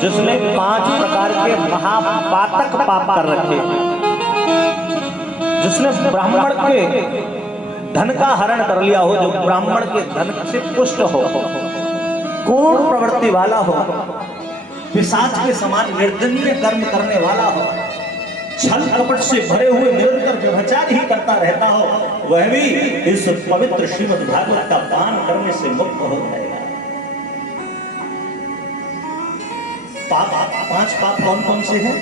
जिसने 5 प्रकार के महापातक पाप कर रखे, जिसने ब्राह्मण के धन का हरण कर लिया हो, जो ब्राह्मण के धन से पुष्ट हो, क्रूर प्रवृत्ति वाला हो, पिशाच के समान निर्दयनीय कर्म करने वाला हो, छल कपट से भरे हुए निरंतर व्यभिचार ही करता रहता हो, वह भी इस पवित्र श्रीमद् भागवत का पान करने से मुक्त हो जाएगा। 5 पाप कौन कौन से हैं?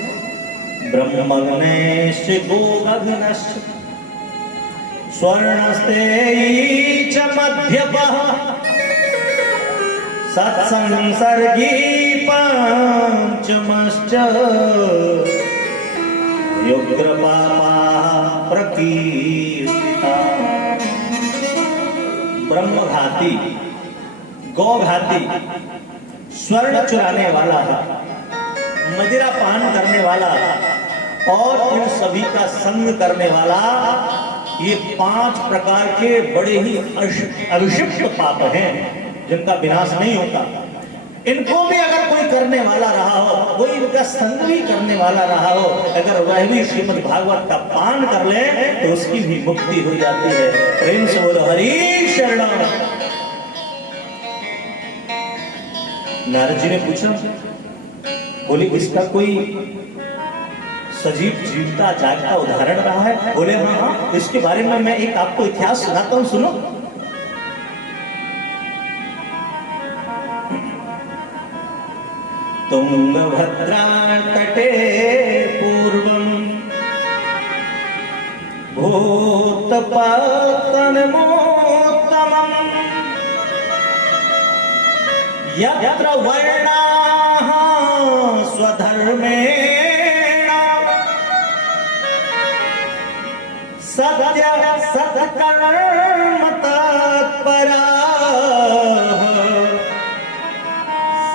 ब्रह्मग्नेश गोमग्नश्च स्वर्णस्तेयी च मध्यपः सत्संसर्गी पंचमश्च युग्रपापाः प्रकीर्तिता। ब्रह्मघाती, गौघाती, स्वर्ण चुराने वाला, मदिरा पान करने वाला और इन सभी का संग करने वाला, ये 5 प्रकार के बड़े ही अविषिक्त पाप हैं जिनका विनाश नहीं होता। इनको भी अगर कोई करने वाला रहा हो, कोई इनका संग भी करने वाला रहा हो, अगर वह भी श्रीमद् भागवत का पान कर ले तो उसकी भी मुक्ति हो जाती है। प्रेम से बोलो हरि शरणम। नारद जी ने पूछा, बोले इसका कोई सजीव जीवता जागता उदाहरण रहा है? बोले हाँ हाँ, इसके बारे में मैं एक आपको इतिहास सुनाता हूं, सुनो। तुंगभद्रा तटे पूर्वं भूतपतनमोत्तमम् यत्र वर्णाः स्वधर्मेण सत्य सत्कर्म तत्पराः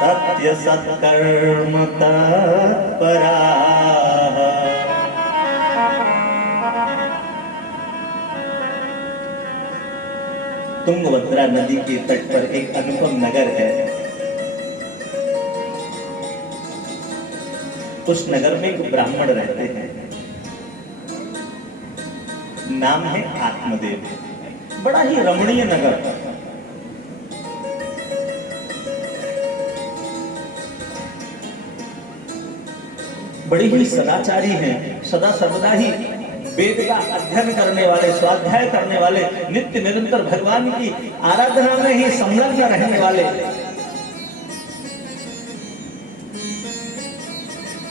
सत्य सत्कर्म तत्पराः। तुंगभद्रा नदी के तट पर एक अनुपम नगर है। उस नगर में एक ब्राह्मण रहते हैं, नाम है आत्मदेव। बड़ा ही रमणीय नगर, बड़े ही सदाचारी हैं, सदा सर्वदा ही वेद का अध्ययन करने वाले, स्वाध्याय करने वाले, नित्य निरंतर भगवान की आराधना में ही संलग्न रहने वाले।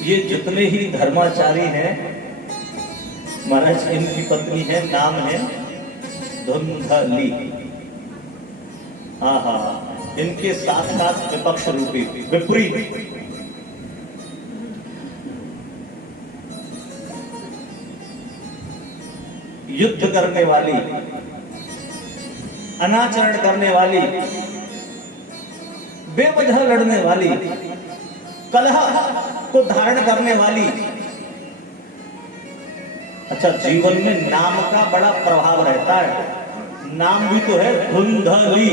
ये जितने ही धर्माचारी हैं महाराज, इनकी पत्नी है, नाम है धुंधली। हाँ हाँ, इनके साथ साथ विपक्ष रूपी विपरीत युद्ध करने वाली, अनाचरण करने वाली, बेवजह लड़ने वाली, कलह को धारण करने वाली। अच्छा, जीवन में नाम का बड़ा प्रभाव रहता है। नाम भी तो है धुंधली,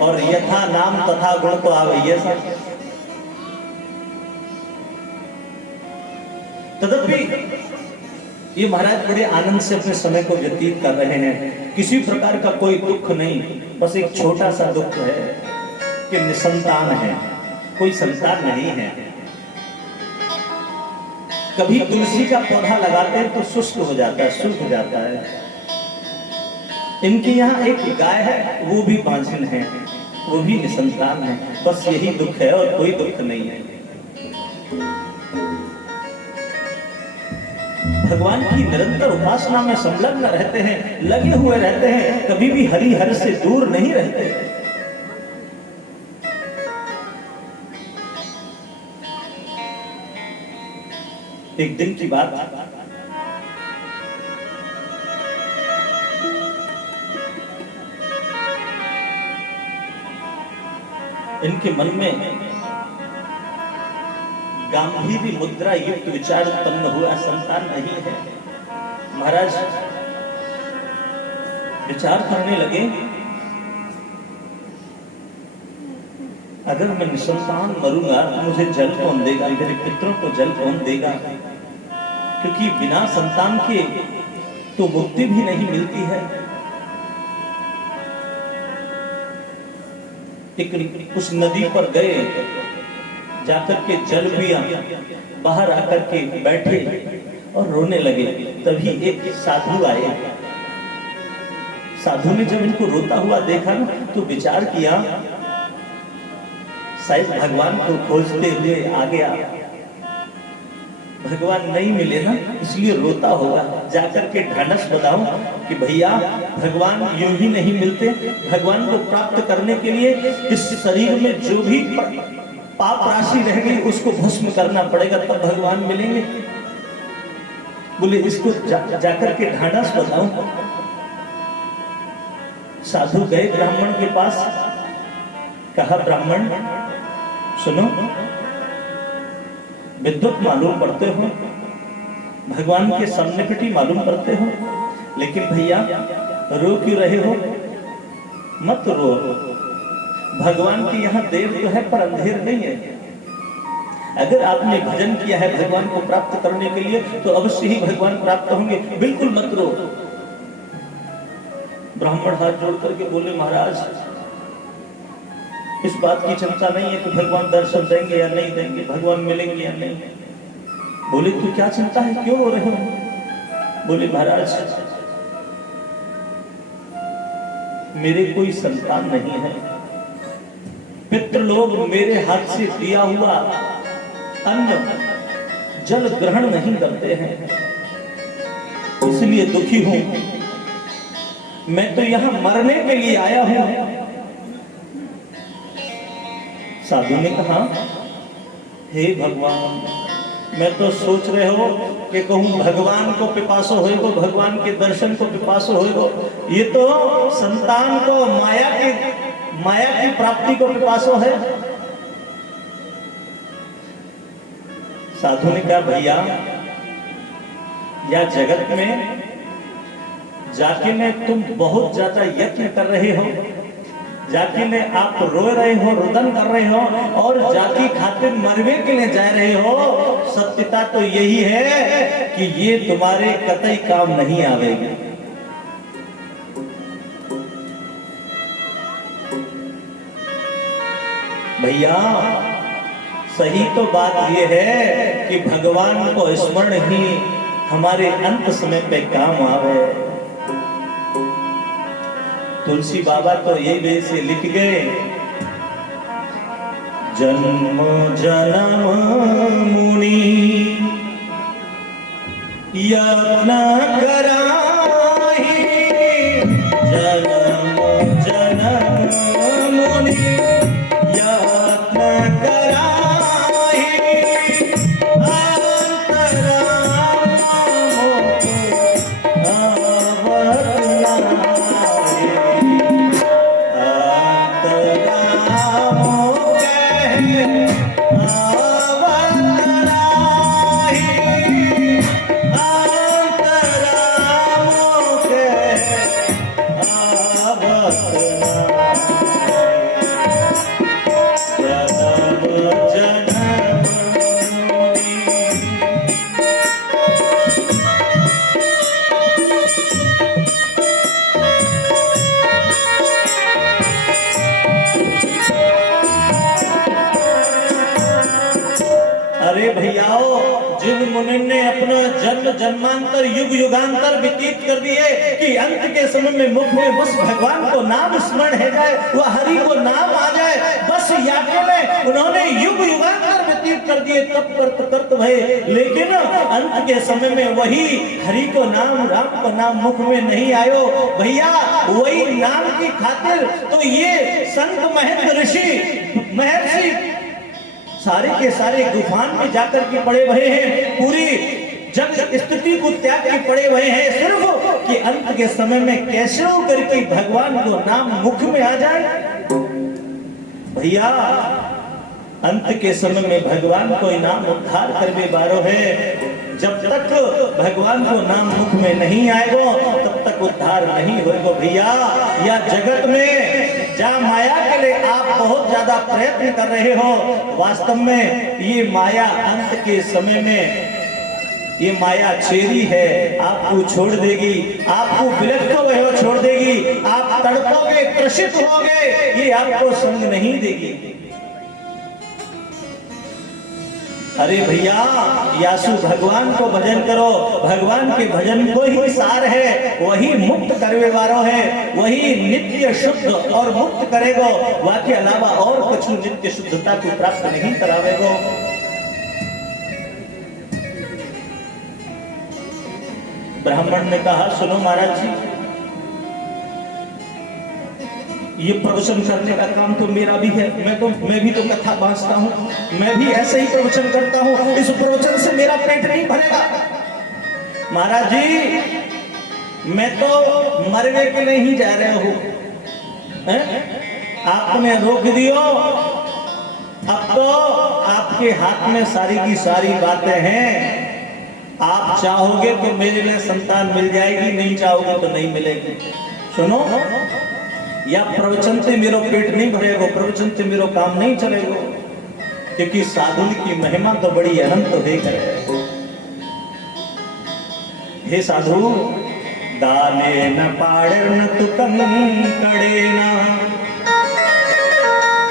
और यथा नाम तथा गुण तो आ गई है सब। तदपि ये महाराज बड़े आनंद से अपने समय को व्यतीत कर रहे हैं। किसी प्रकार का कोई दुख नहीं, बस एक छोटा सा दुख है कि निसंतान है, कोई संतान नहीं है। कभी तुलसी का पौधा लगाते हैं तो शुष्क हो जाता है, सूख जाता है। इनके यहाँ एक गाय है, वो भी बांझिन है, वो भी निसंतान है। बस यही दुख है और कोई दुख नहीं है। भगवान की निरंतर उपासना में संलग्न रहते हैं, लगे हुए रहते हैं, कभी भी हरि हर से दूर नहीं रहते। एक दिन की बात, इनके मन में गांभीर्य मुद्रा युक्त विचार उत्पन्न हुआ, संतान नहीं है। महाराज विचार करने लगे, अगर मैं निसंतान मरूंगा तो मुझे जल कौन देगा, मेरे पितरों को जल कौन देगा? क्योंकि बिना संतान के तो मुक्ति भी नहीं मिलती है। एक उस नदी पर गए, जाकर के जल पिया, बाहर आकर के बैठे और रोने लगे। तभी एक साधु आए। साधु ने जब इनको रोता हुआ देखा ना तो विचार किया, शायद भगवान को खोजते हुए आ गया, भगवान नहीं मिले ना इसलिए रोता होगा। जाकर के ढांढस बताऊं कि भैया भगवान यूं ही नहीं मिलते, भगवान को प्राप्त करने के लिए इस शरीर में जो भी पाप राशि रह गई उसको भस्म करना पड़ेगा, तब भगवान मिलेंगे। बोले इसको जाकर के ढांढस बताऊं। साधु गए ब्राह्मण के पास, कहा ब्राह्मण सुनो, विद्युत मालूम पड़ते हो, भगवान के सन्निकट मालूम पड़ते हो, लेकिन भैया रो क्यों रहे हो? मत रो, भगवान के यहाँ देर तो है पर अंधेर नहीं है। अगर आपने भजन किया है भगवान को प्राप्त करने के लिए तो अवश्य ही भगवान प्राप्त होंगे, बिल्कुल मत रो। ब्राह्मण हाथ जोड़ करके बोले महाराज इस बात की चिंता नहीं है कि भगवान दर्शन देंगे या नहीं देंगे, भगवान मिलेंगे या नहीं। बोले तो क्या चिंता है, क्यों रो रहे हो? बोले महाराज मेरे कोई संतान नहीं है, पितृलोक मेरे हाथ से दिया हुआ अन्न जल ग्रहण नहीं करते हैं, इसलिए दुखी हूं। मैं तो यहां मरने के लिए आया हूं। साधु ने कहा हे भगवान, मैं तो सोच रहे हो कि कहूं भगवान को पिपासो होएगो, भगवान के दर्शन को पिपासो होएगो, ये तो संतान को माया की प्राप्ति को पिपासो है। साधु ने कहा भैया या जगत में जाके में तुम बहुत ज्यादा यत्न कर रहे हो, जाति में आप रो रहे हो, रुदन कर रहे हो और जाति खातिर मरवे के लिए जा रहे हो। सत्यता तो यही है कि ये तुम्हारे कतई काम नहीं आवेगी। भैया सही तो बात ये है कि भगवान को स्मरण ही हमारे अंत समय पे काम आवे। तुलसी बाबा तो ये से लिख गए, जन्म जन्म मुनि यत्न कराहि, जन्म जन्म मुनि यत्न कराहि, ने अपना जन्म जन्मांतर युग युगांतर व्यतीत कर दिए कि अंत के समय में मुख में बस भगवान को नाम स्मरण है जाए, वह हरि को नाम आ जाए, बस याके में उन्होंने युग युगांतर व्यतीत कर दिए, तब करत भय। लेकिन अंत के समय में वही हरि को नाम, राम को नाम मुख में नहीं आयो। भैया वही नाम की खातिर तो ये संत महंत ऋषि महर्षि सारे के सारे गुफान में जाकर के पड़े हुए हैं, पूरी जग स्थिति को त्याग के पड़े हुए हैं, सिर्फ कि अंत के समय में कैसे हो करके भगवान को नाम मुख में आ जाए। भैया अंत के समय में भगवान को नाम उद्धार करने बारो है। जब तक भगवान को नाम मुख में नहीं आएगा तब तक तक उद्धार नहीं होगा भैया। या जगत में जहाँ माया के लिए आप बहुत ज्यादा प्रयत्न कर रहे हो, वास्तव में ये माया अंत के समय में ये माया चेरी है, आपको छोड़ देगी, आपको विलख्त हो छोड़ देगी, आप तड़पोगे, त्रसित होगे, ये आपको संग नहीं देगी। अरे भैया, यासु भगवान को भजन करो, भगवान के भजन को ही सार है, वही मुक्त करने वालों है, वही नित्य शुद्ध और मुक्त करेगो, वाके अलावा और कुछ नित्य शुद्धता को प्राप्त नहीं करावेगो। ब्राह्मण ने कहा, सुनो महाराज जी, ये प्रवचन करने का काम तो मेरा भी है, मैं भी तो कथा बांचता हूँ, मैं भी ऐसे ही प्रवचन करता हूँ, इस प्रवचन से मेरा पेट नहीं भरेगा। महाराज जी, मैं तो मरने के लिए ही जा रहा हूँ, आपने रोक दियो, अब तो आपके हाथ में सारी की सारी बातें हैं, आप चाहोगे तो मेरे लिए संतान मिल जाएगी, नहीं चाहोगे तो नहीं मिलेगी। सुनो, या प्रवचन से मेरो पेट नहीं भरेगा, प्रवचन से मेरो काम नहीं चलेगा, क्योंकि साधु की महिमा तो बड़ी अनंत है करे। हे साधु, दाने न पाड़े न तु कंकड़े न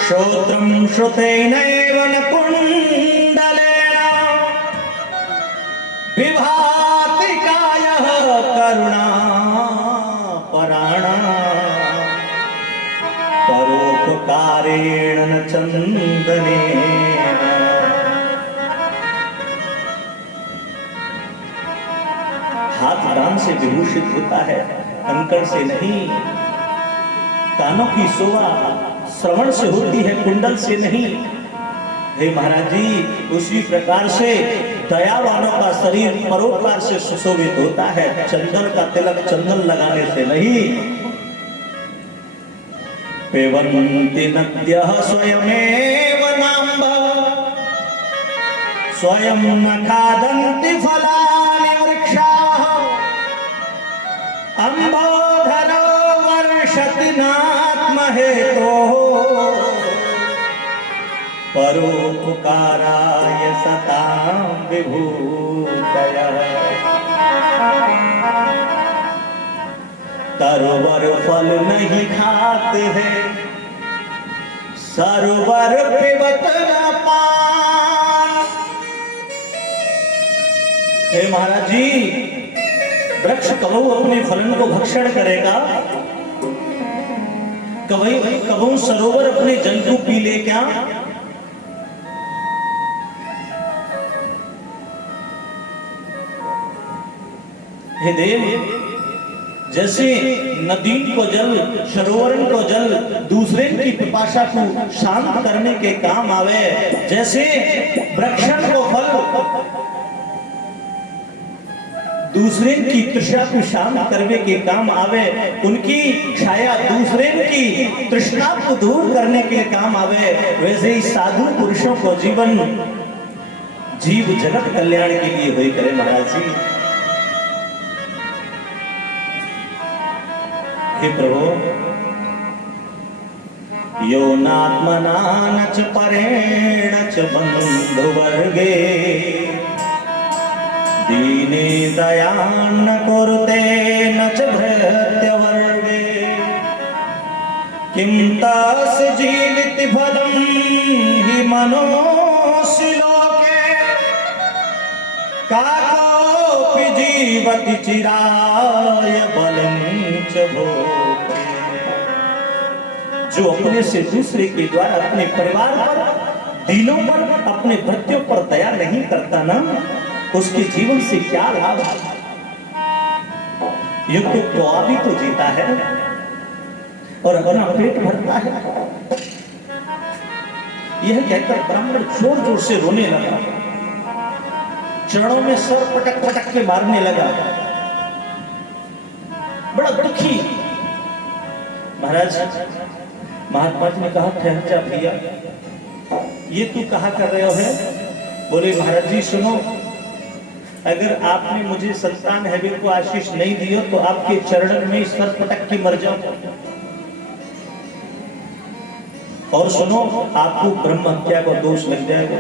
श्रोत्रम श्रुतेनैव न कुंडलेन विभाति कायः करुणा पराणा परोपकारेण न चंदने। हाथ दान से विभूषित होता है, कंकड़ से नहीं। कानों की शोभा श्रवण से होती है, कुंडल से नहीं। हे महाराज जी, उसी प्रकार से दयावानों का शरीर परोपकार से सुशोभित होता है, चंदन का तिलक चंदन लगाने से नहीं। पेबन्ति नद्यः स्वयमेव नाम्भ स्वयं न खादन्ति फलानि वृक्षाः अम्बोधरो वर्षति नात्महेतोः परोपकाराय सतां विभूतयः। सरोवर फल नहीं खाते हैं, सरोवर पिबत न पान। हे महाराज जी, वृक्ष कबहू अपने फलन को भक्षण करेगा, कबहू सरोवर अपने जल को पी ले क्या? हे देव, जैसे नदी को जल, सरोवर को जल दूसरे की पिपासा को शांत करने के काम आवे, जैसे वृक्षण को फल दूसरे की तृष्णा को शांत करने के काम आवे, उनकी छाया दूसरे की तृष्णा को दूर करने के काम आवे, वैसे ही साधु पुरुषों को जीवन जीव जगत कल्याण के लिए हुई करे। महाराज जी, हे प्रभु, यो नात्मना न च परेण च बन्धुवर्गे दीने दयान्न कुरुते न च भृत्यवर्गे किं तस्य जीवित फलं हि मनोऽसि लोके काकोऽपि जीवति चिराय बलं च भोगे। जो अपने से दूसरे के द्वारा अपने परिवार पर, दिलों पर, अपने भृत्यों पर दया नहीं करता ना, उसके जीवन से क्या लाभ? युग तो अभी तो जीता है और अपना पेट भरता है। यह कहकर ब्राह्मण जोर जोर से रोने लगा, चरणों में सर पटक पटक के मारने लगा, बड़ा दुखी। महाराज, महात्मा जी ने कहा, ठहर जा भैया, ये तू कहा कर रहे हो है? बोले महाराज जी सुनो, अगर आपने मुझे संतान हैबिल को आशीष नहीं दियो तो आपके चरणन में सर पटक के मर जाओ। और सुनो, आपको ब्रह्म हत्या का दोष लग जाएगा।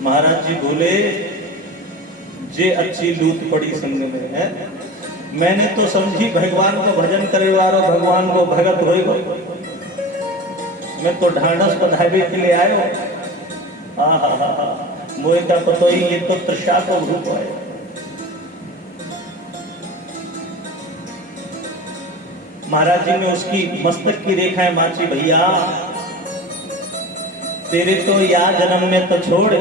महाराज जी बोले, जे अच्छी लूट पड़ी संग में है, मैंने तो समझी भगवान को भजन करे वालो भगवान को भगत होएगो। मैं तो ढांढस बधावे के लिए आयो। मोए का पतो ही, ये तो तृषा को रूप है। महाराज जी ने उसकी मस्तक की रेखाएं माची, भैया तेरे तो या जन्म में तो छोड़,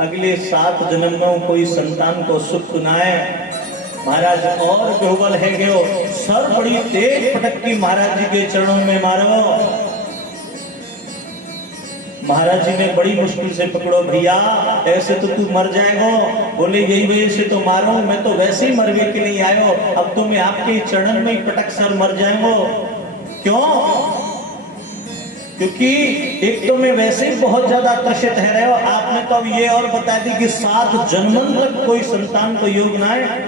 अगले 7 जन्म में कोई संतान को सुख सुनाए। महाराज और बेहुबल है गयो, सर बड़ी तेज पटक की महाराज जी के चरणों में मारो। महाराज जी ने बड़ी मुश्किल से पकड़ो, भैया ऐसे तो तू मर जाएगा। बोले यही वजह से तो मारो, मैं तो वैसे ही मरने के लिए आयो, अब तो मैं आपके चरण में ही पटक सर मर जाएगा। क्यों? क्योंकि एक तो मैं वैसे ही बहुत ज्यादा त्रसित है रहे हो, आपने तो अब ये और बता दी कि 7 जन्मों तक कोई संतान को योग ना है,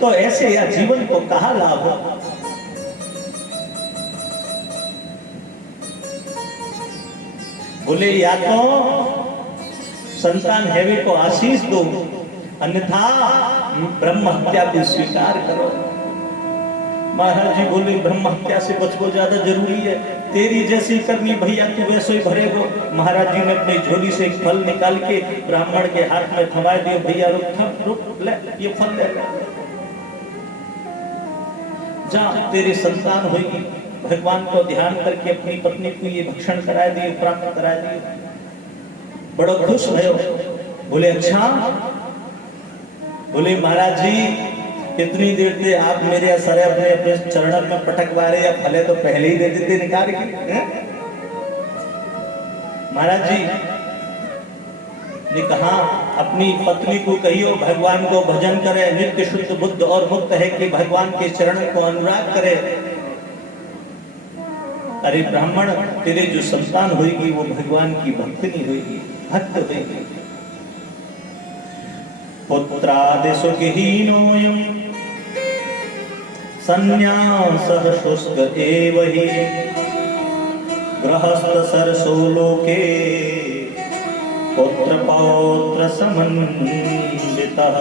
तो ऐसे या जीवन को कहा लाभ। बोले या तो संतान हैवे को आशीष दो, अन्यथा ब्रह्म हत्या को स्वीकार करो। महाराज जी बोले, ब्रह्म हत्या से बचना ज्यादा जरूरी है, तेरी जैसी करनी भैया तू वैसे ही भरेगो। महाराज जी ने अपनी झोली से एक फल निकाल के ब्राह्मण के हाथ में थमा दिया, भैया रुक ले, ये फल ले, जा तेरी संतान होगी। भगवान को ध्यान करके अपनी पत्नी को ये भक्षण करा दिए, प्राप्त करा दिए। बड़ा खुश भयो। बोले अच्छा। बोले महाराज जी, इतनी देर से आप मेरे सर अपने चरणन में पटकवा रहे, या फले तो पहले ही दे देते निकाल के। महाराज जी ने कहा, अपनी पत्नी को कहियो भगवान को भजन करे, नित्य शुद्ध बुद्ध और मुक्त है कि भगवान के चरण को अनुराग करे। अरे ब्राह्मण, तेरे जो संतान होगी वो भगवान की भक्तनी होगी, भक्त होगी। पुत्रादिशु हीनोयम संन्यासः शुष्क एव हि गृहस्थ सरसो लोके पुत्र पौत्र समन्वितः।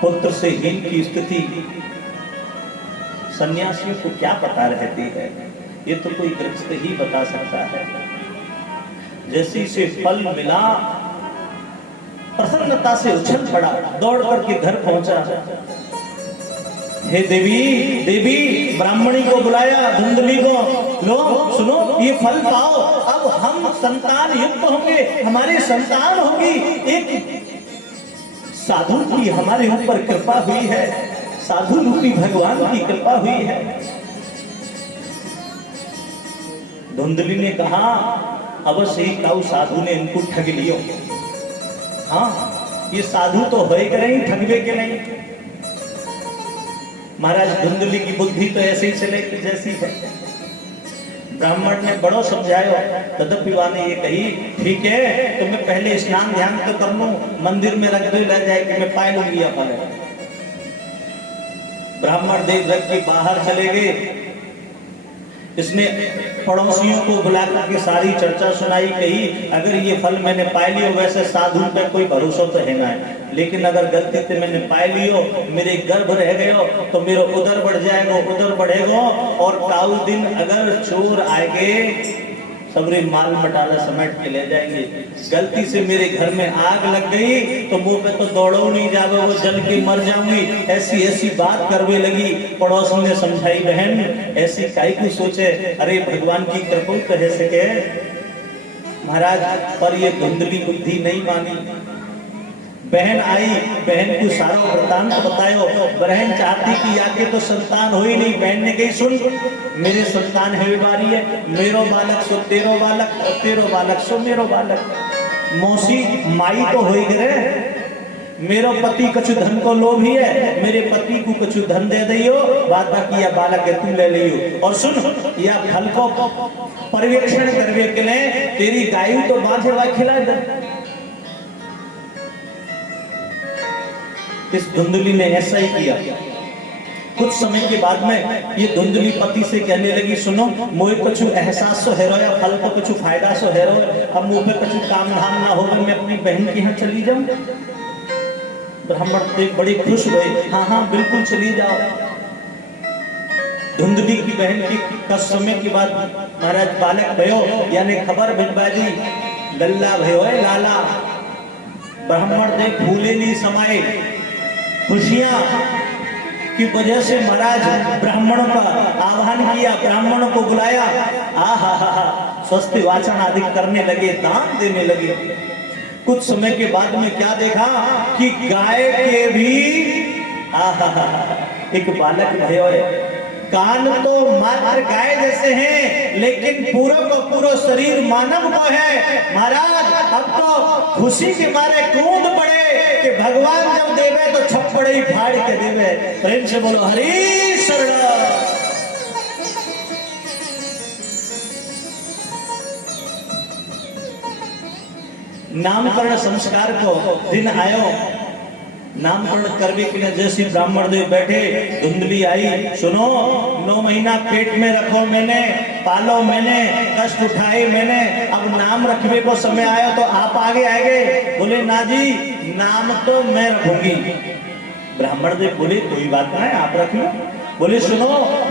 पुत्र से हीन की स्थिति सन्यासियों को क्या पता रहती है, ये तो कोई गृहस्थ ही बता सकता है। जैसे से फल मिला, प्रसन्नता से उछल पड़ा, दौड़ करके घर पहुंचा। हे देवी, देवी ब्राह्मणी को बुलाया, धुंधली को, लो सुनो ये फल पाओ, अब हम संतान युक्त होंगे, हमारी संतान होगी। एक साधु की हमारे ऊपर कृपा हुई है, साधु रूपी भगवान की कृपा हुई है। धुंधली ने कहा, अवश्य ही काऊ साधु ने इनको ठग लियो। हाँ, ये साधु तो होएगा नहीं, ठगवे के नहीं। महाराज धुंधली की बुद्धि तो ऐसे ही चलेगी जैसी है। ब्राह्मण ने बड़ो समझायो, तदपि वाने ये कही, ठीक है तो मैं पहले स्नान ध्यान तो कर लूं, मंदिर में रख दो, लग जाए कि मैं पाए लूंगी अपन। ब्राह्मण देव रख के बाहर चले गए। इसने पड़ोसियों को बुलाकर के सारी चर्चा सुनाई, कही अगर ये फल मैंने पाए लियो, वैसे साधु पे कोई भरोसा तो है ना है, लेकिन अगर गलती से मैंने पाए लियो, मेरे गर्भ रह गयो तो मेरा उधर बढ़ जाएगा, उधर बढ़ेगा, और काउ दिन अगर चोर आएंगे सबरे माल मटाला समेट के ले जाएंगे। गलती से मेरे घर में आग लग गई तो मुंह पे तो दौड़ो नहीं जावे, वो जल के मर जाऊंगी। ऐसी ऐसी बात करने लगी। पड़ोसन ने समझाई, बहन ऐसी काई को सोचे, अरे भगवान की कृपा कह सके महाराज, पर ये धुंधली बुद्धि नहीं मानी। बहन आई, बहन को सारा वृतांत बतायो। बहन चाहती कि आगे तो संतान हो ही नहीं। बहन ने कही, सुन मेरे संतान है बीमारी है, मेरो बालक सो तेरो बालक, और तेरो बालक सो मेरो बालक। मौसी माई तो हो गए, मेरो पति कछु धन को लोभी है, मेरे पति को कछु धन दे दियो, बात बाकी या बालक के तू ले लियो। और सुन, या फल को पर्यवेक्षण करवे के लिए तेरी गाय तो बांधे वा खिला दे। इस धुंधली ने ऐसा ही किया। कुछ समय के बाद में ये धुंधली पति से कहने लगी, सुनो मोए कछु एहसास सो हेरो या फल को कछु फायदा सो हेरो, अब मुंह पे कछु काम धाम ना हो, मैं अपनी बहन के यहाँ चली जाऊं। ब्राह्मण देख बड़े खुश हुए, हाँ हाँ बिल्कुल चली जाओ। धुंधली की बहन की कुछ समय के बाद महाराज बालक भयो यानी खबर भिजवा दी, लल्ला भयो है लाला। ब्राह्मण देख फूले नहीं समाये, खुशियां की वजह से महाराज ब्राह्मणों का आह्वान किया, ब्राह्मणों को बुलाया, स्वस्ति वाचन आदि करने लगे, दान देने लगे। कुछ समय के बाद में क्या देखा कि गाय के भी एक बालक भयो है, कान तो मात्र गाय जैसे हैं लेकिन पूरा का पूरा शरीर मानव को है। महाराज अब तो खुशी के मारे कूद पड़े कि भगवान जब देवे तो छप्पड़ ही फाड़ के देवे। प्रेम से बोलो हरि शरण। नामकरण संस्कार को दिन आयो, नामकरण करने के लिए जैसे ब्राह्मण देव बैठे, धुंधली आई, सुनो 9 महीना पेट में रखो मैंने, पालो मैंने, कष्ट उठाए मैंने, अब नाम रखने को समय आया तो आप आगे आएंगे। बोले ना जी नाम तो मैं रखूंगी। ब्राह्मण देव बोले कोई बात नहीं आप रख लो। बोले सुनो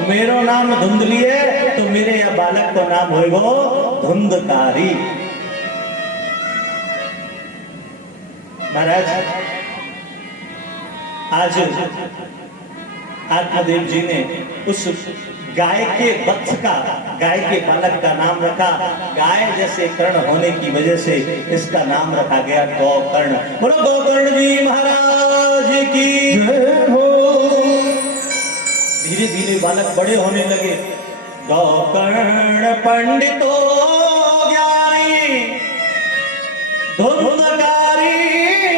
मेरो नाम धुंधली है तो मेरे या बालक को नाम होएगो धुंधकारी। महाराज आज आत्मदेव जी ने उस गाय के वत्स का, गाय के बालक का नाम रखा। गाय जैसे कर्ण होने की वजह से इसका नाम रखा गया गोकर्ण। बोलो गोकर्ण जी महाराज की जय हो। धीरे धीरे बालक बड़े होने लगे। गोकर्ण पंडितो ज्ञानी धुंधकारी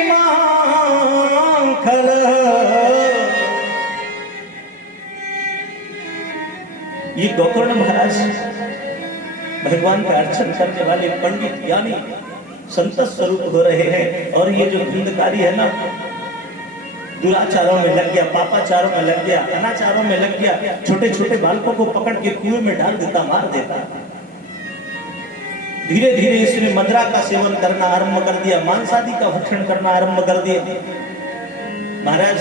माखल। ये गोकर्ण महाराज भगवान का अर्चन करने वाले पंडित यानी संत स्वरूप हो रहे हैं। और ये जो धुंधकारी है ना, दुराचारों में लग गया, पापाचारों में लग गया, अनाचारों में लग गया, छोटे छोटे बालकों को पकड़ के कुएं में डाल देता, मार देता। धीरे धीरे इसने मदिरा का सेवन करना आरंभ कर दिया, मांसादि का भक्षण करना आरंभ कर दिया। महाराज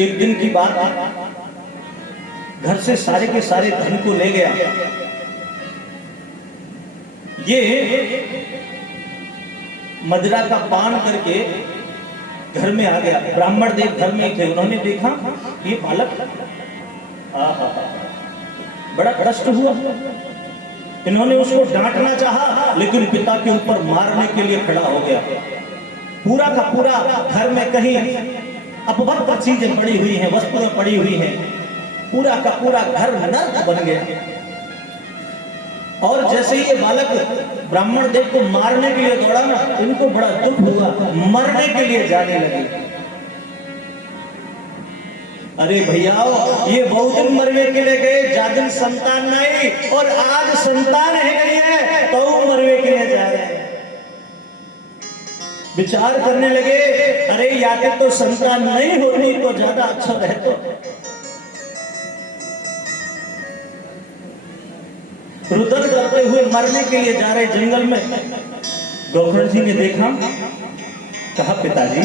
एक दिन की बात, घर से सारे के सारे धन को ले गया। ये मदिरा का पान करके घर में आ गया। ब्राह्मण देव घर में थे, उन्होंने देखा ये बालक, बड़ा कष्ट हुआ। इन्होंने उसको डांटना चाहा लेकिन पिता के ऊपर मारने के लिए खड़ा हो गया। पूरा का पूरा घर में कहीं अपवित्र चीजें पड़ी हुई हैं, वस्तुएं पड़ी हुई हैं, पूरा का पूरा घर नर्क बन गया। और जैसे ही ये बालक ब्राह्मण देव को मारने के लिए दौड़ा ना, इनको बड़ा दुख हुआ, मरने के लिए जाने लगे। अरे भैया ये बहुत दिन मरने के लिए गए, जादिन संतान नहीं, और आज संतान है गई है तो मरने के लिए जा रहे हैं। विचार करने लगे, अरे या तो संतान नहीं होती तो ज्यादा अच्छा रहता। रुदन करते हुए मरने के लिए जा रहे जंगल में। गोकर्ण जी ने देखा, कहा पिताजी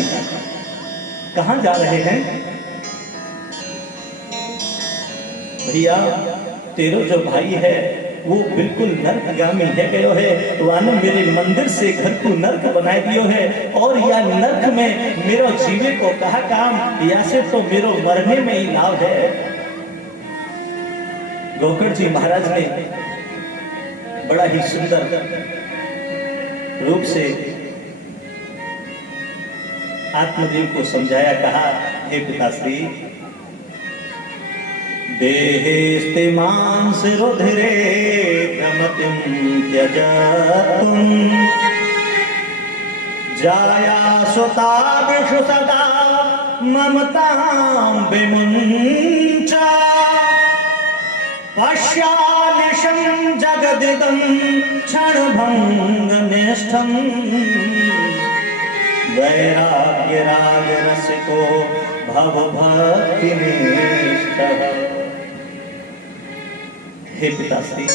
कहां जा रहे हैं? भैया तेरो जो भाई है वो बिल्कुल नरकगामी है गयो है, वाने मेरे मंदिर से घर को नरक बना दियो है, और या नरक में मेरो जीवे को कहा काम, या से तो मेरो मरने में ही लाभ है। गोकर्ण जी महाराज ने बड़ा ही सुंदर रूप से आत्मदेव को समझाया, कहा हे पिताश्री देहेस्ते मांस रुधिरे गमतिं त्यजतुं जाया सुतादिषु सदा ममतां विमुञ्चा पश्यानिशं जगदिदं क्षणभङ्गनिष्ठम् वैराग्यरागरसिको भवभक्तिनिष्ठः। हे पिताश्री,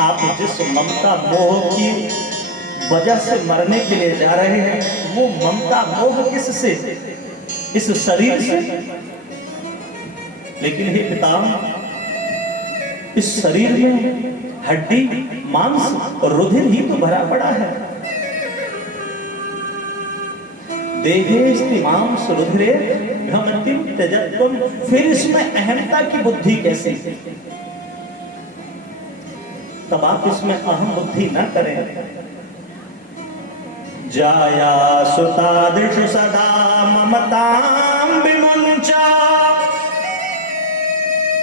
आप जिस ममता मोह की वजह से मरने के लिए जा रहे हैं, वो ममता मोह किससे? इस शरीर से। लेकिन हे पिता, इस शरीर में हड्डी मांस और रुधिर ही तो भरा पड़ा है। देहेस्ति मांस रुधिरे भ्रमति त्यजत्वम्। फिर इसमें अहमता की बुद्धि कैसे? तब आप इसमें अहम बुद्धि न करें। जाया सुतादिषु सदा ममतां विमुञ्चा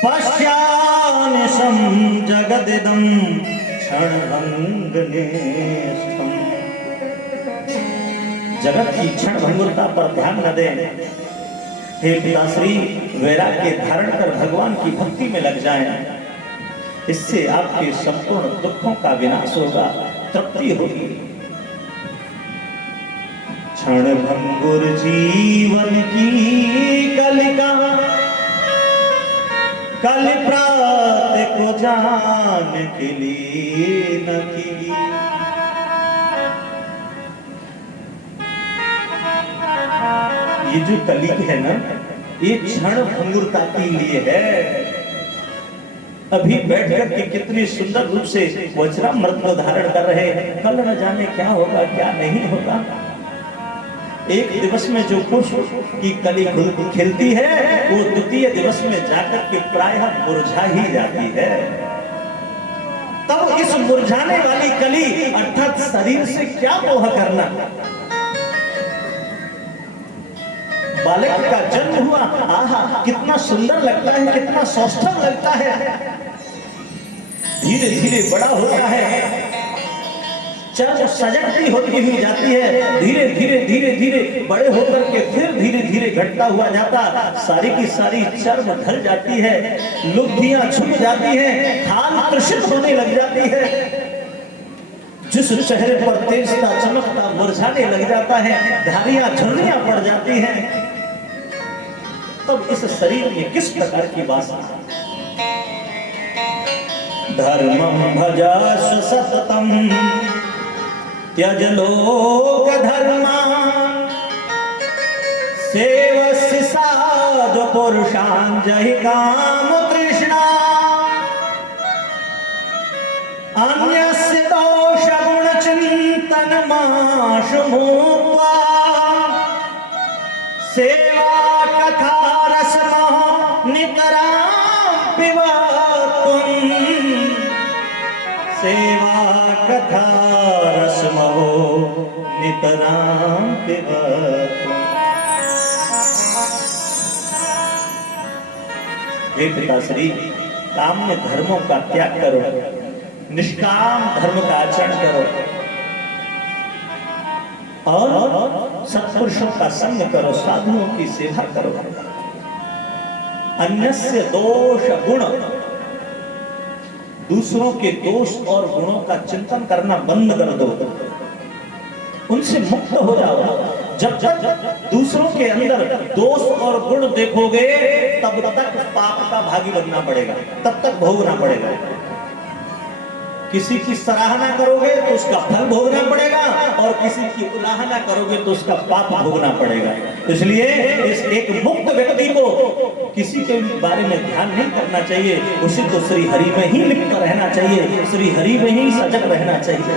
पश्यानिशं जगदिदं क्षणभङ्गनिष्ठम्। जगत की क्षणभंगुरता पर ध्यान न दें। हे पिताश्री, वैराग्य धारण कर भगवान की भक्ति में लग जाएं। इससे आपके संपूर्ण दुखों का विनाश होगा, तृप्ति होगी। क्षणभंगुर जीवन की कलिका कलि प्रात को जान के लिए न की। ये जो कली है ना, ये क्षण भंगुरता के लिए है। अभी बैठ कर के कितनी सुंदर रूप से वज्रामृत को धारण कर रहे हैं, कल न जाने क्या होगा क्या नहीं होगा। एक दिवस में जो पुष्प की कली खिलती है, वो द्वितीय दिवस में जाकर के प्रायः मुरझा ही जाती है। तब इस मुरझाने वाली कली अर्थात शरीर से क्या मोह करना। बालक का जन्म हुआ, आहा कितना सुंदर लगता है, कितना सौष्ठव लगता है। धीरे धीरे बड़ा होता है, चर्म सजगती होती हुई जाती है। धीरे धीरे धीरे धीरे बड़े होकर के फिर धीरे धीरे घटता हुआ जाता, सारी की सारी चर्म ढल जाती है, लुब्धियां छुप जाती हैं, खाल कृषित होने लग जाती है। जिस चेहरे पर तेजता चमकता मुरझाने लग जाता है, धारियां झुर्रियां पड़ जाती हैं। तब इस शरीर में किस प्रकार की वासना। धर्मं भजस्व सततं त्यज लोक धर्मान् सेवस्य साधु पुरुषान् जहि काम तृष्णा। अन्यस्य दोष गुण चिंतन माशु भूत्वा सेवा कथा रसमः नितरां पिबत्वम्। सेवा कथा रसमः नितरां पिबत्वम्। हे पिताश्री, काम्य धर्मों का त्याग करो, निष्काम धर्म का आचरण करो और सत्पुरुषों का संग करो, साधुओं की सेवा करो। अन्यस्य दोष गुण, दूसरों के दोष और गुणों का चिंतन करना बंद कर दो, उनसे मुक्त हो जाओ। जब तक दूसरों के अंदर दोष और गुण देखोगे, तब तक पाप का भागी बनना पड़ेगा, तब तक भोगना पड़ेगा। किसी की सराहना करोगे तो उसका फल भोगना पड़ेगा, और किसी की उलाहना करोगे तो उसका पाप भोगना पड़ेगा। इसलिए इस एक मुक्त व्यक्ति को किसी के बारे में ध्यान नहीं करना चाहिए, उसे तो श्री हरि में ही लिप्त रहना चाहिए, श्री हरि में ही सजग रहना चाहिए।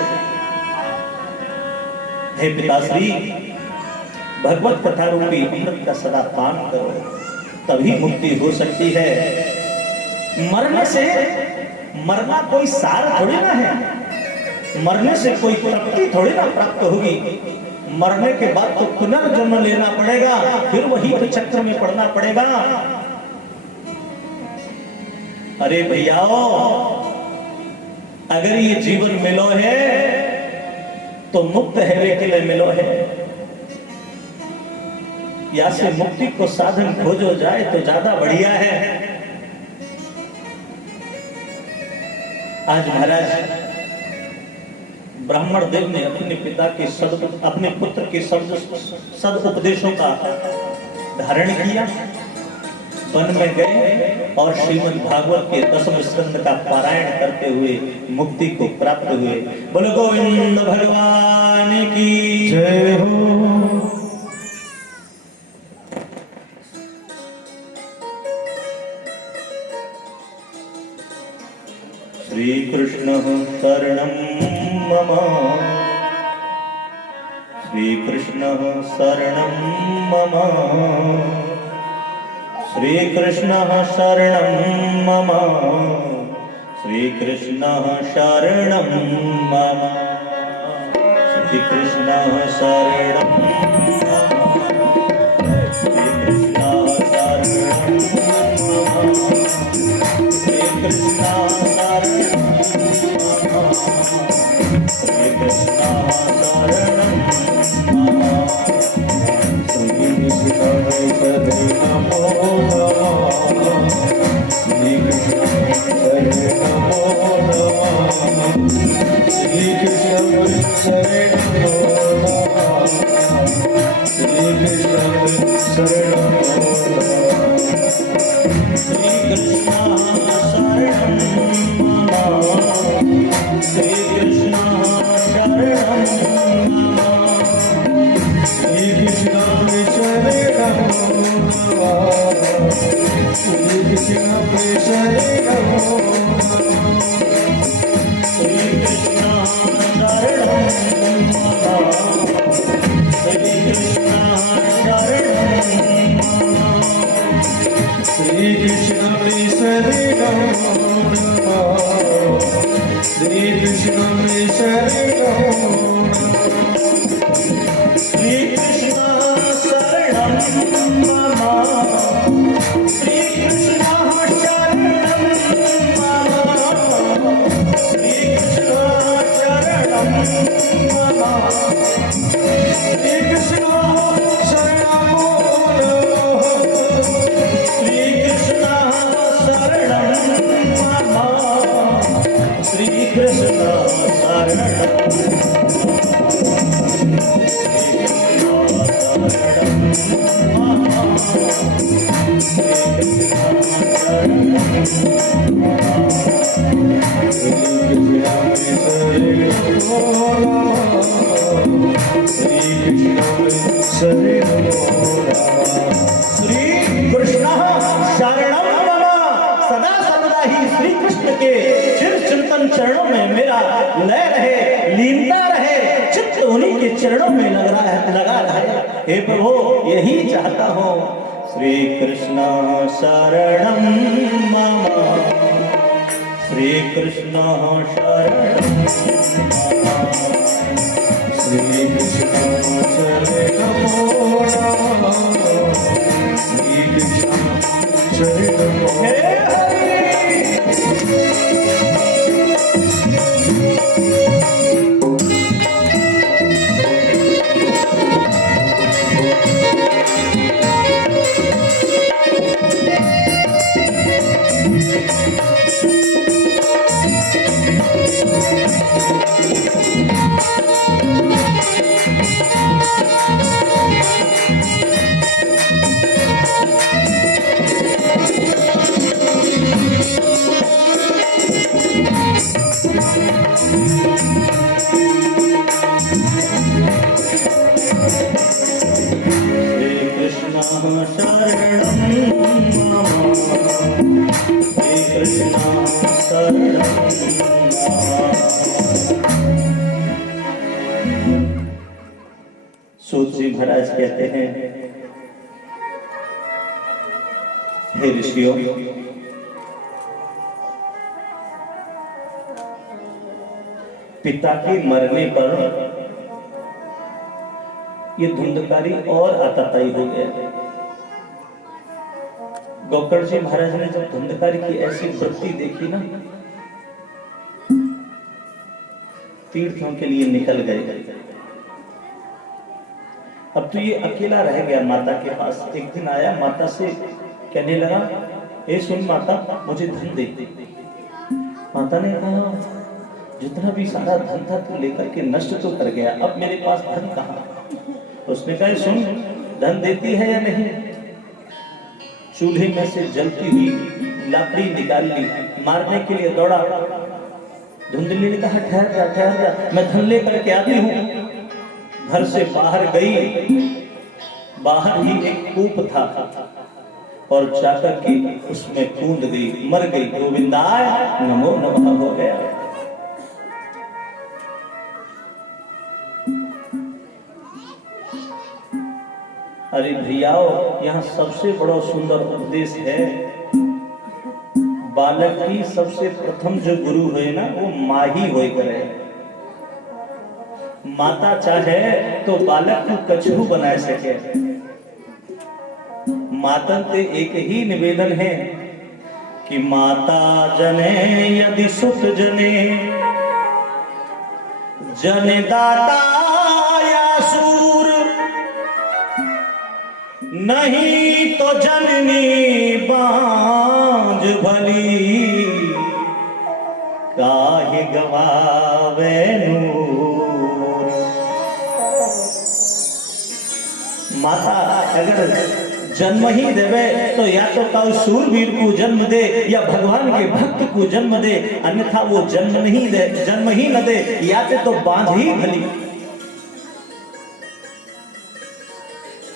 हे पिताश्री, भगवत कथा रूपी अमृत का सदा पान करो, तभी मुक्ति हो सकती है। मरना कोई सार थोड़ी ना है, मरने से कोई तृप्ति थोड़ी ना प्राप्त होगी। मरने के बाद तो पुनर्जन्म लेना पड़ेगा, फिर वही चक्र में पड़ना पड़ेगा। अरे भैयाओ, अगर ये जीवन मिलो है तो मुक्त है के लिए मिलो है, या से मुक्ति को साधन खोजो जाए तो ज्यादा बढ़िया है। आज महाराज ब्राह्मण देव ने अपने पिता के अपने पुत्र के सद उपदेशों का धारण किया, वन में गए और श्रीमद् भागवत के 10वें स्कंद का पारायण करते हुए मुक्ति को प्राप्त हुए। बोलो गोविंद भगवान की जय हो। श्री कृष्ण शरणं मम, श्री कृष्ण शरणं मम, श्री कृष्ण शरणं मम, श्री कृष्ण शरणं मम, श्री कृष्ण शरणं मम, श्री कृष्ण शरणं मम, श्री कृष्ण शरणं मम, श्री कृष्ण शरणं मम, श्री कृष्ण चरणों में मेरा लय रहे, लीनता रहे, चित्त उन्हीं के चरणों में लगा रहे। हे प्रभु यही चाहता हूँ। श्री कृष्ण शरणं मम, श्री कृष्ण शरणं मम, श्री कृष्ण शरणं मम, श्री कृष्ण शरणं मम। सूत जी महाराज कहते हैं, हे ऋषियों, पिता के मरने पर ये धुंधकारी और आताताई हो गया। गोकर्ण जी महाराज ने जब धुंधकारी की ऐसी वृत्ति देखी ना, तीर्थों के लिए निकल गए। अब तो ये अकेला रह गया माता के पास। एक दिन आया, माता से कहने लगा, ए सुन माता, मुझे धन दे। माता ने कहा, जितना भी सारा धन था तू लेकर के नष्ट तो कर गया, अब मेरे पास धन कहाँ? उसने कहा, सुन, धन देती है या नहीं? चूल्हे में से जलती हुई लाकड़ी निकाल ली, मारने के लिए दौड़ा। धुंधली ने कहा, ठहर जा ठहर जा, मैं धन लेकर के आती हूँ। घर से बाहर गई, बाहर ही एक कूप था और जाकर के उसमें कूद गई, मर गई। गोविंदाय नमो नमः हो गया। अरे भैयाओ, यहाँ सबसे बड़ा सुंदर उपदेश है। बालक की सबसे प्रथम जो गुरु हुए ना, वो माँ ही होए करे। माता चाहे तो बालक को कछरू बना सके। माता से एक ही निवेदन है कि माता जने यदि सुत जने, जने दाता या सूर, नहीं तो जननी बांझ भली, काहे गवावे नूर। माता अगर जन्म ही देवे तो या तो कौ सूरवीर को जन्म दे या भगवान के भक्त को जन्म दे, अन्यथा वो जन्म नहीं दे, जन्म ही न दे, या तो बांझ ही भली।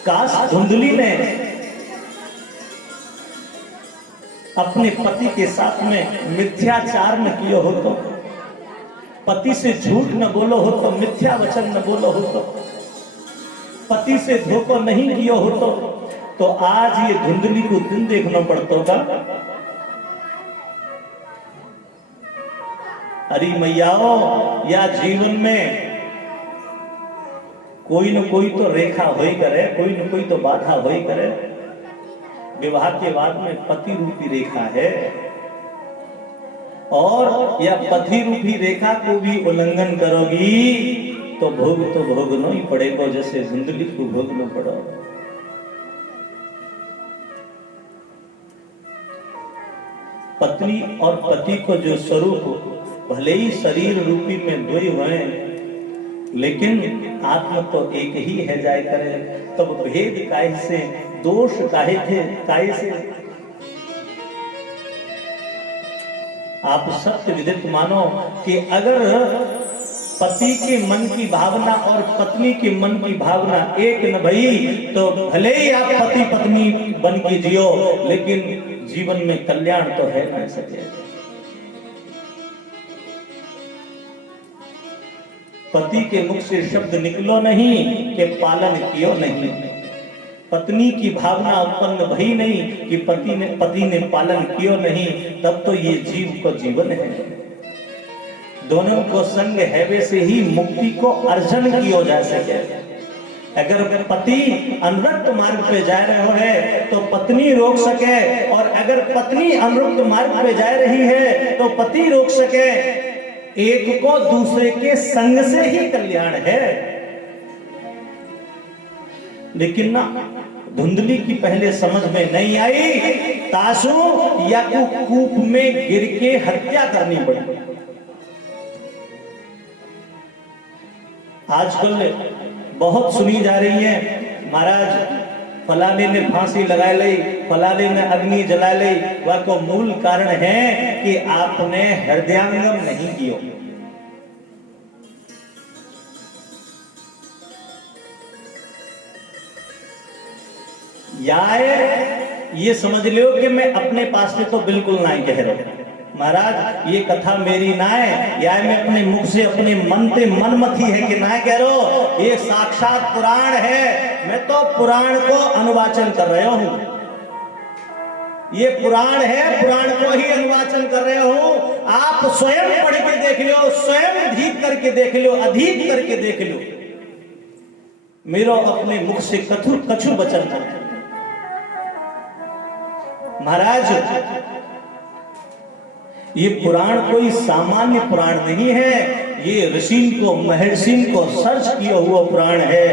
काश धुंधली ने अपने पति के साथ में मिथ्याचार न किया हो तो, पति से झूठ न बोलो हो तो, मिथ्या वचन न बोलो हो तो, पति से धोखा नहीं किया हो तो आज ये धुंधली को दिन देखना पड़ता था। अरे मैयाओ, या जीवन में कोई न कोई तो रेखा होई करे, कोई न कोई तो बाधा होई करे। विवाह के बाद में पति रूपी रेखा है, और या पति रूपी रेखा को भी उल्लंघन करोगी तो भोगना ही पड़ेगा, जैसे धुंधली को भोगना पड़ा। पत्नी और पति को जो स्वरूप भले ही शरीर रूपी में द्वय हुए, लेकिन आत्मा तो एक ही है जाय करे। तब भेद काहे से, दोष काहे थे, काहे से? आप सत्य विदित मानो कि अगर पति के मन की भावना और पत्नी के मन की भावना एक न भई तो भले ही आप पति पत्नी बन के जियो, लेकिन जीवन में कल्याण तो है नहीं सके। पति के मुख से शब्द निकलो नहीं कि पालन कियो नहीं, पत्नी की भावना उत्पन्न भई नहीं कि पति ने पालन कियो नहीं, तब तो ये जीव को जीवन है। दोनों को संग हैवे से ही मुक्ति को अर्जन किया जा सके। अगर पति अनुरक्त मार्ग पे जा रहे है तो पत्नी रोक सके, और अगर पत्नी अनुरक्त मार्ग पे जा रही है तो पति रोक सके। एक को दूसरे के संग से ही कल्याण है। लेकिन ना, धुंधली की पहले समझ में नहीं आई, तासु या कूप में गिर के हत्या करनी पड़ी। आजकल बहुत सुनी जा रही है, महाराज फलाने ने फांसी लगा ली, फलाने ने अग्नि जला ली। वह को मूल कारण है कि आपने हृदयांगम नहीं किया। या ये समझ लो कि मैं अपने पास से तो बिल्कुल नहीं कह रहा महाराज, ये कथा मेरी ना है, या मैं अपने मुख से अपने मन से मनमथी है कि ना कह रहा, ये साक्षात पुराण है। मैं तो पुराण को अनुवाचन कर रहा हूं। ये पुराण है, पुराण को ही अनुवाचन कर रहे हो। आप स्वयं पढ़ के देख लो, स्वयं धीक करके देख लो, अधीक करके देख लो। मेरो अपने मुख से कछु वचन कर। महाराज, ये पुराण कोई सामान्य पुराण नहीं है, ये ऋषि को महर्षि को सर्च किया हुआ पुराण है।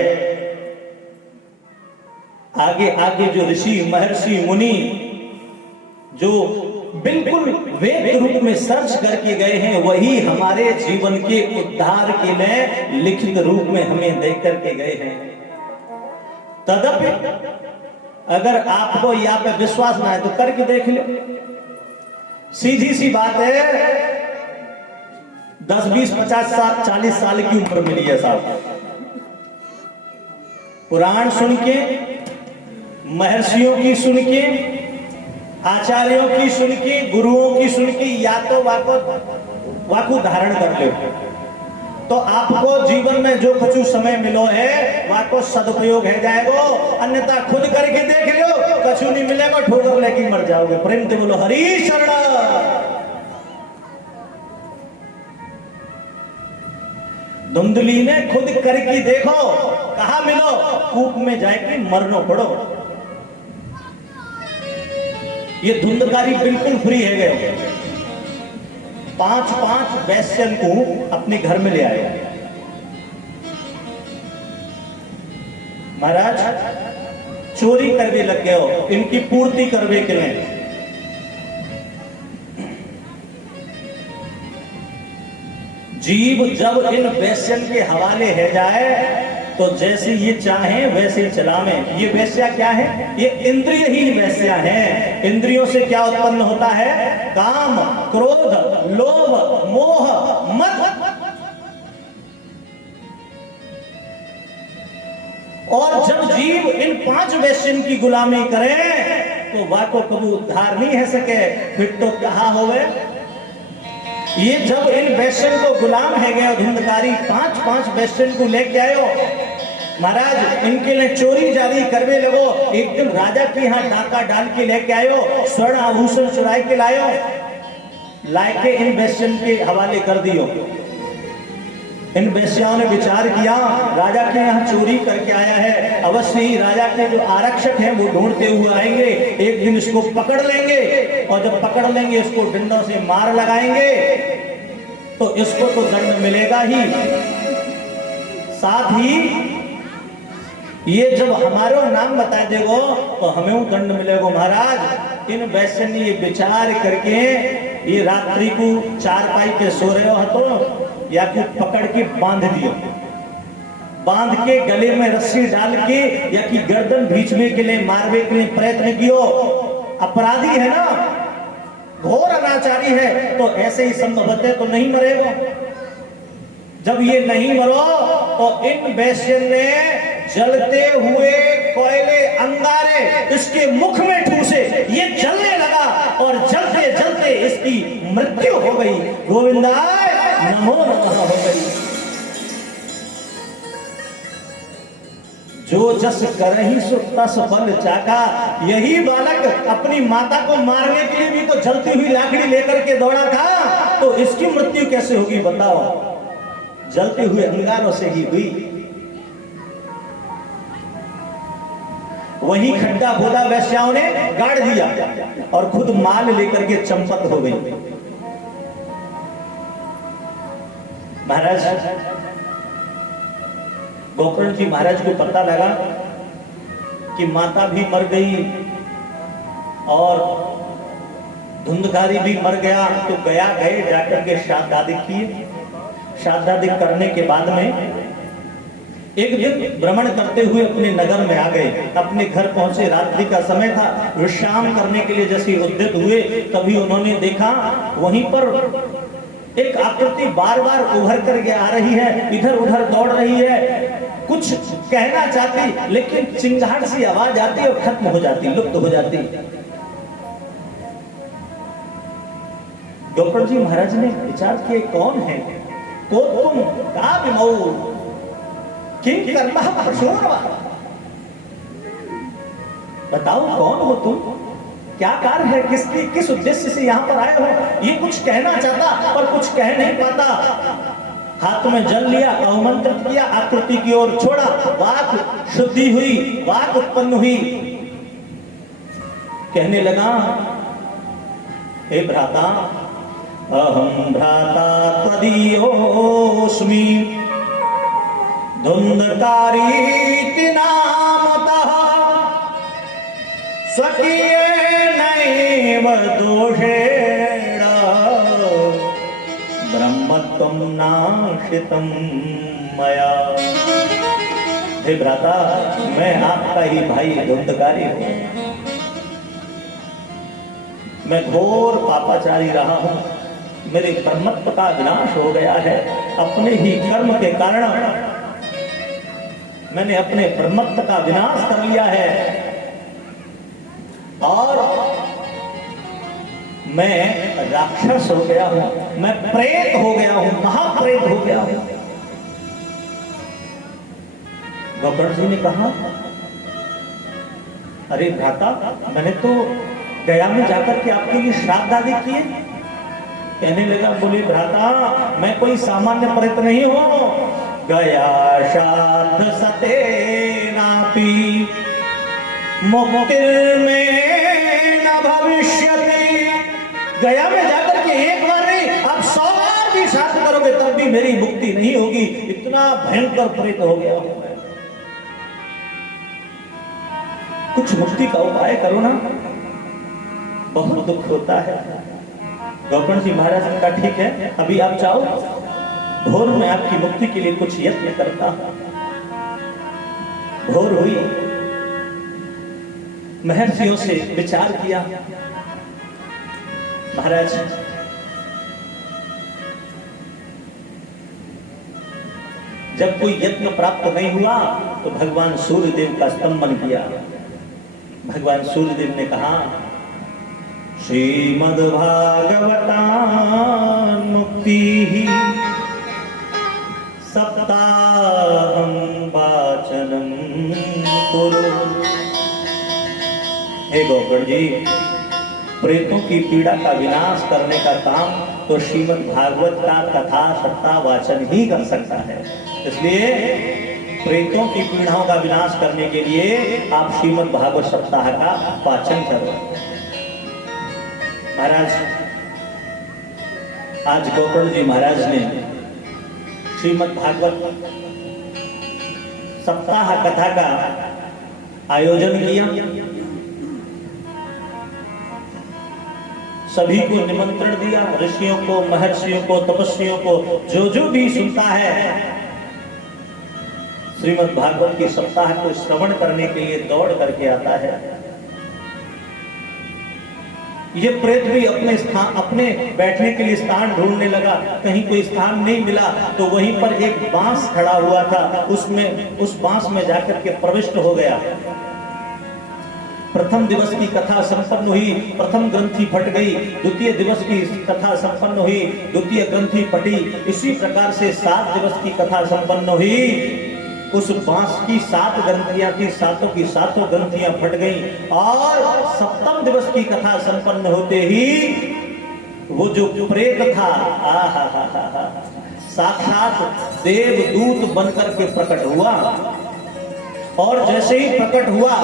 आगे आगे जो ऋषि महर्षि मुनि जो बिल्कुल वेद रूप में सर्च करके गए हैं, वही हमारे जीवन के उद्धार के लिए लिखित रूप में हमें देख करके गए हैं। तदपि अगर आपको यहाँ पे विश्वास ना है तो करके देख लो। सीधी सी बात है, 10, 20, 50 साल 40 साल की उम्र मिली है साहब, पुराण सुन के, महर्षियों की सुन के, आचार्यों की सुन के, गुरुओं की सुन के, या तो वाको धारण कर लो तो आपको जीवन में जो कुछ समय मिलो है वाको सदुपयोग है जाएगो। अन्यथा खुद करके देख लो, कछु नहीं मिलेगा, ठोकर लेके मर जाओगे। प्रेम से बोलो हरि शरण। धुंधली ने खुद करके देखो, कहा मिलो, कूप में जाके मरनो पड़ो। ये धुंधकारी बिल्कुल फ्री है गए। 5 वैश्यन को अपने घर में ले आए। महाराज चोरी करवे लग गए हो, इनकी पूर्ति करवे के लिए। जीव जब इन वैश्यन के हवाले है जाए तो जैसे ये चाहे वैसे चलावें। ये वैश्या क्या है? ये इंद्रिय ही वैश्या है। इंद्रियों से क्या उत्पन्न होता है? काम, क्रोध, लोभ, मोह, मद। और जब जीव इन 5 वैश्यन की गुलामी करे तो वह को कभी उद्धार नहीं है सके। फिर तो कहा होवे, ये जब इन वैश्यन को गुलाम है गए, धुंधकारी 5 वैश्यन को लेके आयो, महाराज इनके लिए चोरी जारी करवे लगो। एक दिन राजा के यहाँ डाका डाल के लेके आयो, स्वर्ण आभूषण चुराई के लायो, लाके इन वैश्यन के हवाले कर दियो। इन वैश्याओं ने विचार किया, राजा के यहाँ चोरी करके आया है, अवश्य ही राजा के जो आरक्षक हैं वो ढूंढते हुए आएंगे, एक दिन इसको पकड़ लेंगे, और जब पकड़ लेंगे इसको डंडों से मार लगाएंगे तो इसको तो दंड मिलेगा ही, साथ ही ये जब हमारो नाम बता देगो तो हमें वो दंड मिलेगा। महाराज इन वैश्य ने ये विचार करके ये रात्रि को चारपाई पे सो रहे हो तो या कि पकड़ के बांध दियो, बांध के गले में रस्सी डाल के या कि गर्दन भींचने के लिए, मारने के लिए प्रयत्न कियो। अपराधी है ना, घोर अनाचारी है, तो ऐसे ही संभव है तो नहीं मरेगा। जब ये नहीं मरो तो इन वैश्य ने जलते हुए कोयले अंगारे इसके मुख में ठूसे, ये जलने लगा और जलते जलते इसकी मृत्यु हो गई। गोविंदाय नमो नमः हो गई। जो जस करहि सो तस बल चाका। यही बालक अपनी माता को मारने के लिए भी तो जलती हुई लाकड़ी लेकर के दौड़ा था, तो इसकी मृत्यु कैसे होगी बताओ? जलते हुए अंगारों से ही हुई। वही खड्डा खोदा वैश्याओं ने, गाड़ दिया और खुद माल लेकर के चंपत हो गई। महाराज गोकर्ण जी महाराज को पता लगा कि माता भी मर गई और धुंधकारी भी मर गया, तो गए जाकर के श्राद्धादि किए। श्राद्धादि करने के बाद में एक दिन भ्रमण करते हुए अपने नगर में आ गए, अपने घर पहुंचे। रात्रि का समय था, विश्राम करने के लिए जैसे उद्यत हुए तभी उन्होंने देखा वहीं पर एक आकृति बार बार उभर करके आ रही है, इधर उधर दौड़ रही है, कुछ कहना चाहती लेकिन चिंगाहट सी आवाज आती और खत्म हो जाती, लुप्त हो जाती। गोकर्ण जी महाराज ने विचार किए, कौन है? को तुम का विमऊ किंग कर्मा परशुराम, बताओ कौन हो तुम, क्या कार्य है, किस उद्देश्य से यहाँ पर आए हो? ये कुछ कहना चाहता पर कुछ कह नहीं पाता। हाथ में जल लिया, अवमंत्रित किया, आकृति की ओर छोड़ा, वाक शुद्धि हुई, वाक उत्पन्न हुई। कहने लगा, हे भ्राता, अहम भ्राता त्वदीयोऽस्मि धुंधकारीति नामतः स्वकीय नैव दोषेण ब्रह्मत्वं नाशितं मया। हे भ्राता, मैं आपका ही भाई धुंधकारी हूं। मैं घोर पापाचारी रहा हूं। मेरे ब्रह्मत्व का विनाश हो गया है। अपने ही कर्म के कारण मैंने अपने ब्रह्मत्व का विनाश कर लिया है और मैं राक्षस हो गया हूं, मैं प्रेत हो गया हूं, महाप्रेत हो गया हूं। गोकर्ण जी ने कहा, अरे भ्राता, मैंने तो गया में जाकर के आपके लिए श्राद्ध आदि किए। कहने लगा, बोले भ्राता, मैं कोई सामान्य प्रेत नहीं हूं। गया श्राद्ध सते नापि मुक्तिर्मे न भविष्यति। गया में जाकर के एक बार नहीं, आप 100 बार भी श्राद्ध करोगे तब भी मेरी मुक्ति नहीं होगी। इतना भयंकर प्रेत हो गया हूं। कुछ मुक्ति का उपाय करो ना, बहुत दुख होता है। गोकर्ण जी महाराज ने कहा, ठीक है, अभी आप जाओ, भोर में आपकी मुक्ति के लिए कुछ यत्न करता हूं। भोर हुई, महर्षियों से विचार किया। महाराज, जब कोई यत्न प्राप्त नहीं हुआ तो भगवान सूर्यदेव का स्तंभन किया। भगवान सूर्यदेव ने कहा, श्रीमद्भागवतां मुक्ति सप्ताहं वाचनं कुरु। हे गोकर्ण जी, प्रेतों की पीड़ा का विनाश करने का काम तो श्रीमद् भागवत का कथा सप्ताह वाचन ही कर सकता है। इसलिए प्रेतों की पीड़ाओं का विनाश करने के लिए आप श्रीमद् भागवत सप्ताह का वाचन करो। महाराज, आज गोकर्ण जी महाराज ने श्रीमद् भागवत सप्ताह कथा का आयोजन किया। सभी को निमंत्रण दिया, ऋषियों को, महर्षियों को, तपस्वियों को, जो भी सुनता है श्रीमद् भागवत के सप्ताह को श्रवण करने के लिए दौड़ करके आता है। ये प्रेत भी अपने बैठने के लिए स्थान ढूंढने लगा। कहीं कोई स्थान नहीं मिला तो वहीं पर एक बांस खड़ा हुआ था, उस बांस में जाकर के प्रविष्ट हो गया। प्रथम दिवस की कथा संपन्न हुई, प्रथम ग्रंथि फट गई। द्वितीय दिवस की कथा संपन्न हुई, द्वितीय ग्रंथि फटी। इसी प्रकार से 7 दिवस की कथा संपन्न हुई। उस बांस की 7 ग्रंथियां थी, सातों की सातों ग्रंथियां फट गईं और 7वें दिवस की कथा संपन्न होते ही वो जो प्रेत था, साक्षात देवदूत बनकर के प्रकट हुआ। और जैसे ही प्रकट हुआ,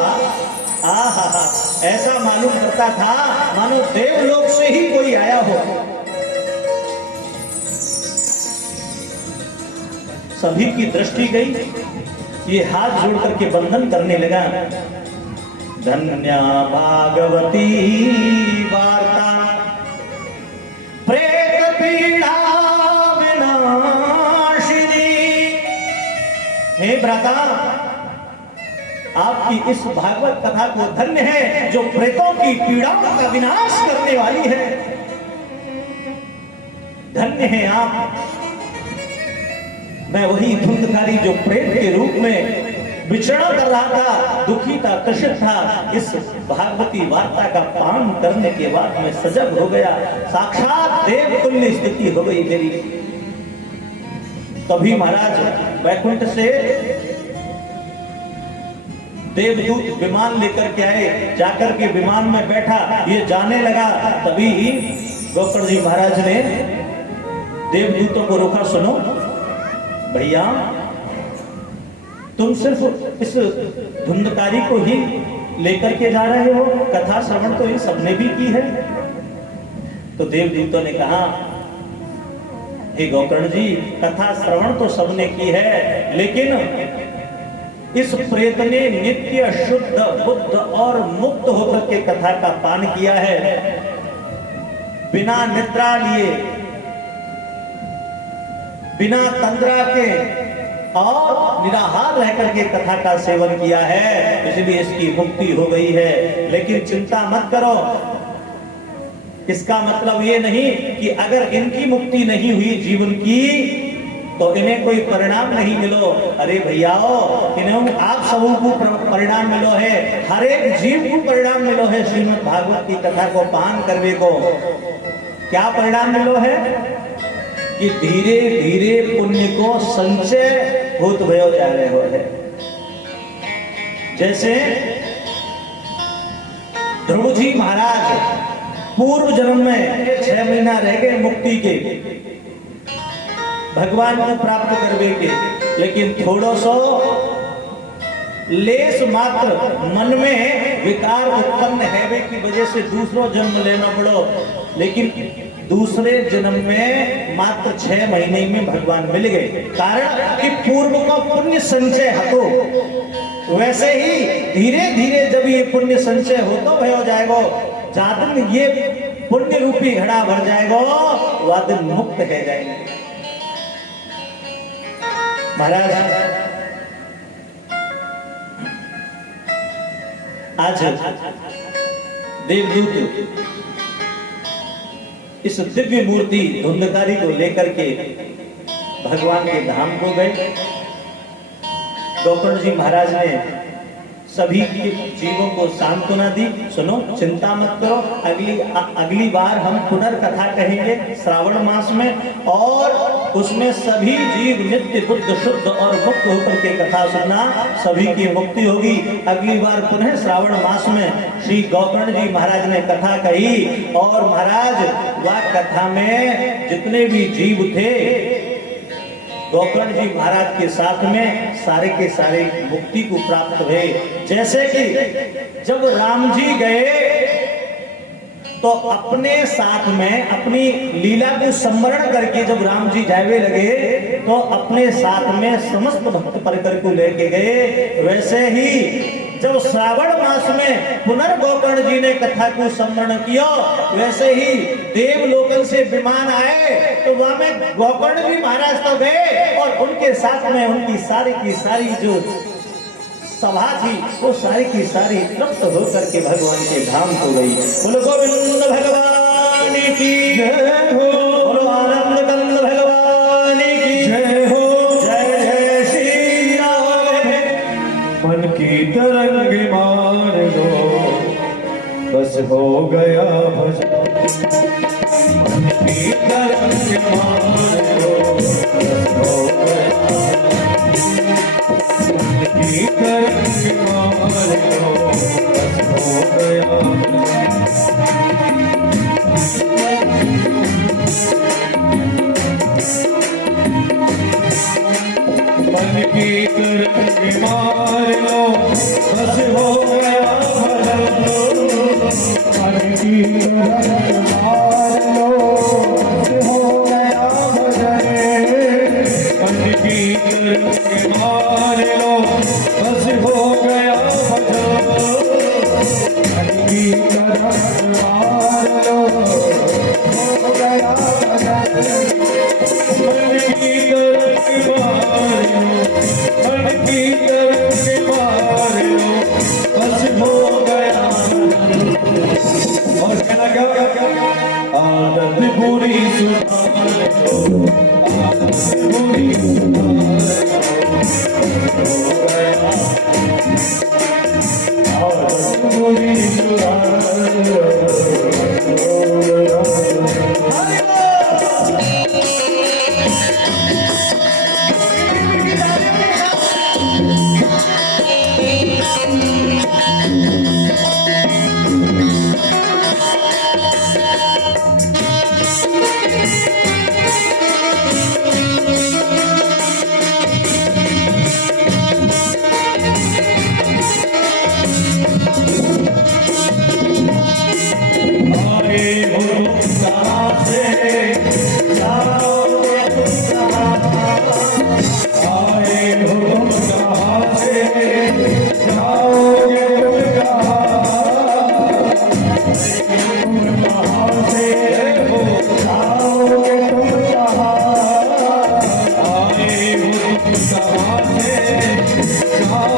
ऐसा मालूम करता था मानो देवलोक से ही कोई आया हो। सभी की दृष्टि गई, ये हाथ जोड़ करके बंधन करने लगा। धन्या भागवती वार्ता प्रेत पीड़ा विनाशिनी। हे भ्राता, आपकी इस भागवत कथा को धन्य है जो प्रेतों की पीड़ाओं का विनाश करने वाली है। धन्य है आप। मैं वही धुंधकारी जो प्रेत के रूप में विचरण कर रहा था, दुखी था, कष्ट था, इस भागवती वार्ता का पान करने के बाद मैं सजग हो गया। साक्षात देव तुल्य स्थिति हो गई मेरी। तभी महाराज वैकुंठ से देवदूत विमान लेकर के आए। जाकर के विमान में बैठा, ये जाने लगा। तभी गोकर्ण जी महाराज ने देवदूतों को रोका। सुनो भैया, तुम सिर्फ इस धुंधकारी को ही लेकर के जा रहे हो, कथा श्रवण तो इन सबने भी की है। तो देवदूतों ने कहा, हे गोकर्ण जी, कथा श्रवण तो सबने की है, लेकिन इस प्रेत ने नित्य शुद्ध बुद्ध और मुक्त होकर के कथा का पान किया है, बिना निद्रा लिए, बिना तंद्रा के और निराहार रहकर के कथा का सेवन किया है, इसलिए इसकी मुक्ति हो गई है। लेकिन चिंता मत करो, इसका मतलब ये नहीं कि अगर इनकी मुक्ति नहीं हुई जीवन की तो इन्हें कोई परिणाम नहीं मिलो। अरे भैयाओ, इन्हें आप सबों को परिणाम मिलो है, हर एक जीव को परिणाम मिलो है। श्रीमद् भागवत की कथा को पान करने को क्या परिणाम मिलो है कि धीरे धीरे पुण्य को संचय होत भयो जा रहे हो है। जैसे ध्रुव जी महाराज पूर्व जन्म में 6 महीना रह गए मुक्ति के, भगवान को प्राप्त करने के, लेकिन थोड़ो सो लेस मात्र मन में विकार उत्पन्न है की वजह से दूसरो जन्म लेना पड़ो। लेकिन दूसरे जन्म में मात्र 6 महीने में भगवान मिल गए, कारण कि पूर्व का पुण्य संचय हतो। वैसे ही धीरे धीरे जब ये पुण्य संचय हो जाएगा, जहाँ दिन ये पुण्य रूपी घड़ा भर जाएगा वह दिन मुक्त है जाएंगे। महाराज आज देवदूत इस दिव्य मूर्ति धुंधकारी को लेकर के भगवान के धाम को गए। गोकर्ण जी महाराज ने सभी जीवों को सांत्वना दी, सुनो चिंता मत करो, अगली बार हम पुनर्कथा कहेंगे श्रावण मास में, और उसमें सभी जीव नित्य बुद्ध शुद्ध और मुक्त होकर के कथा सुनना, सभी की मुक्ति होगी। अगली बार पुनः श्रावण मास में श्री गोकर्ण जी महाराज ने कथा कही, और महाराज वह कथा में जितने भी जीव थे गोकर्ण जी महाराज के साथ में सारे के सारे मुक्ति को प्राप्त हुए। जैसे कि जब राम जी गए तो अपने साथ में अपनी लीला को स्मरण करके जब राम जी जावे लगे तो अपने साथ में समस्त भक्त परिकर को लेके गए। वैसे ही जब श्रावण मास में पुनर्गोकर्ण जी ने कथा को स्मरण किया, वैसे ही देवलोकन से विमान आए तो वहां में गोकर्ण जी महाराज तो गए और उनके साथ में उनकी सारी की सारी जो सभा थी वो सारी की सारी तृप्त होकर के भगवान के धाम को गई। बोलो गोविंद भगवान की जय हो, बोलो आनंद कंद भगवान की जय हो। जय जय श्री राम। मन की तरंग मार दो बस हो गया भजन, मन की तरंग मार दो बस हो गया, मन की तरंग मार दो बस हो गया। मन की तरंग मार लो बस हो गया भजन, मन की तरंग मार लो बस हो गया भजन, मन की तरंग मार लो बस हो गया भजन, मन की तरंग मार लो हो गया भजन, मन की तरंग मार लो, मन की तरंग मार लो बस हो गया। और क्या लगा आनंद पूरी सुनार लो, आनंद पूरी सुनार लो,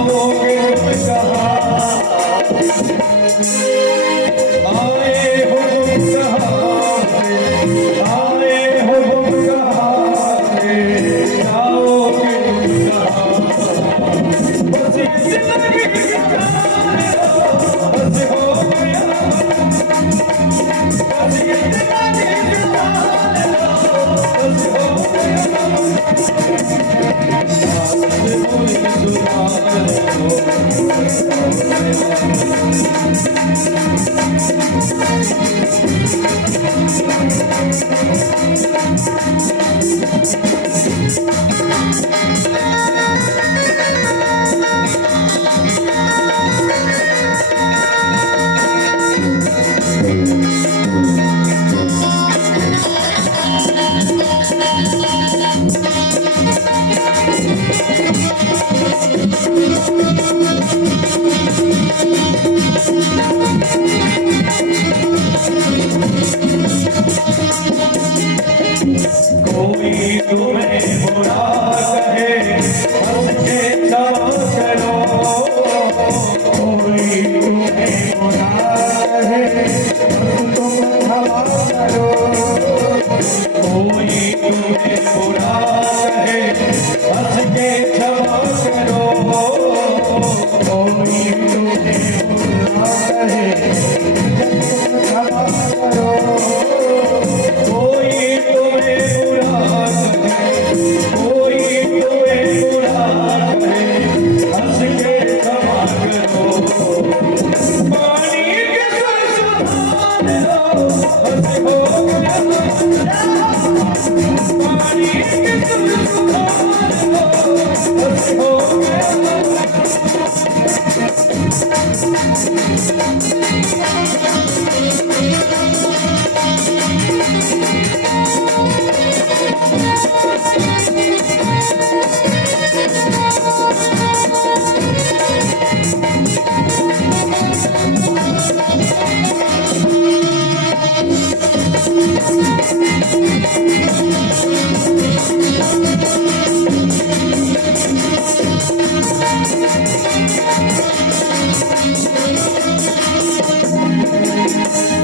जाओगे तुम कहाँ, आए हो तुम कहाँ से, आए हो तुम कहाँ से, जाओगे तुम कहाँ। बस ये जिंदगी गुजारे लो, बस हो गया, बस ये जिंदगी गुजारे लो, बस हो गया। कोई तुम्हें बुरा कहे, हंस के क्षमा करो, कोई तुम्हें बुरा कहे, बस तुम क्षमा करो, कोई तुम्हें बुरा कहे, हंस के क्षमा करो, कोई तुम्हें बुरा कहे, क्षमा करो, कोई तुम्हें बुरा कहे, कोई तुम्हें बुरा कहे, हंस के क्षमा करो, पानी के सुर सुधार लो, हंस हो गया, पानी के सुर सुधार लो, हंस हो गया।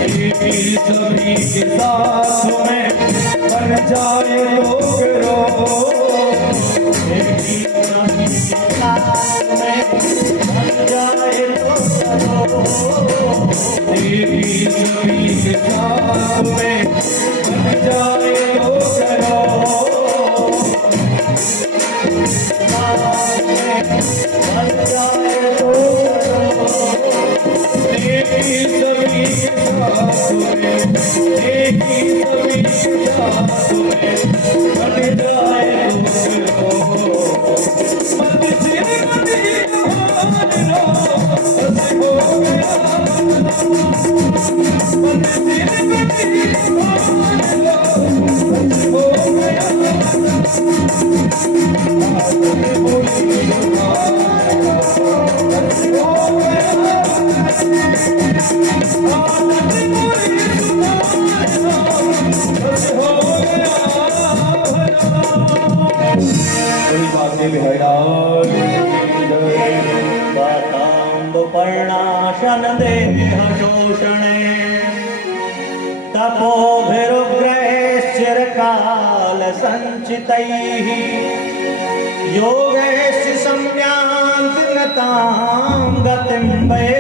सभी के साथ में बन जाए लोग रो, सभी के साथ में बन जाए लोग रो, सभी के साथ में बन जाए लोग रो, बन जाए लोग रो, सभी के साथ में, एक ही सभी के साथ में बन जाए लोग रो, मत सिर मत मान लो, बस हो गया, मत सिर मत मान लो, बस हो गया, आपने बोली बस हो गया, आपने बोली बस हो गया। कोई बात नहीं बिहार पर्णाशन देह शोषणे तपोभिरुग्रैश्चिरकाल संचितैः योगैश्च सम्यान्ति नतां गतिं वै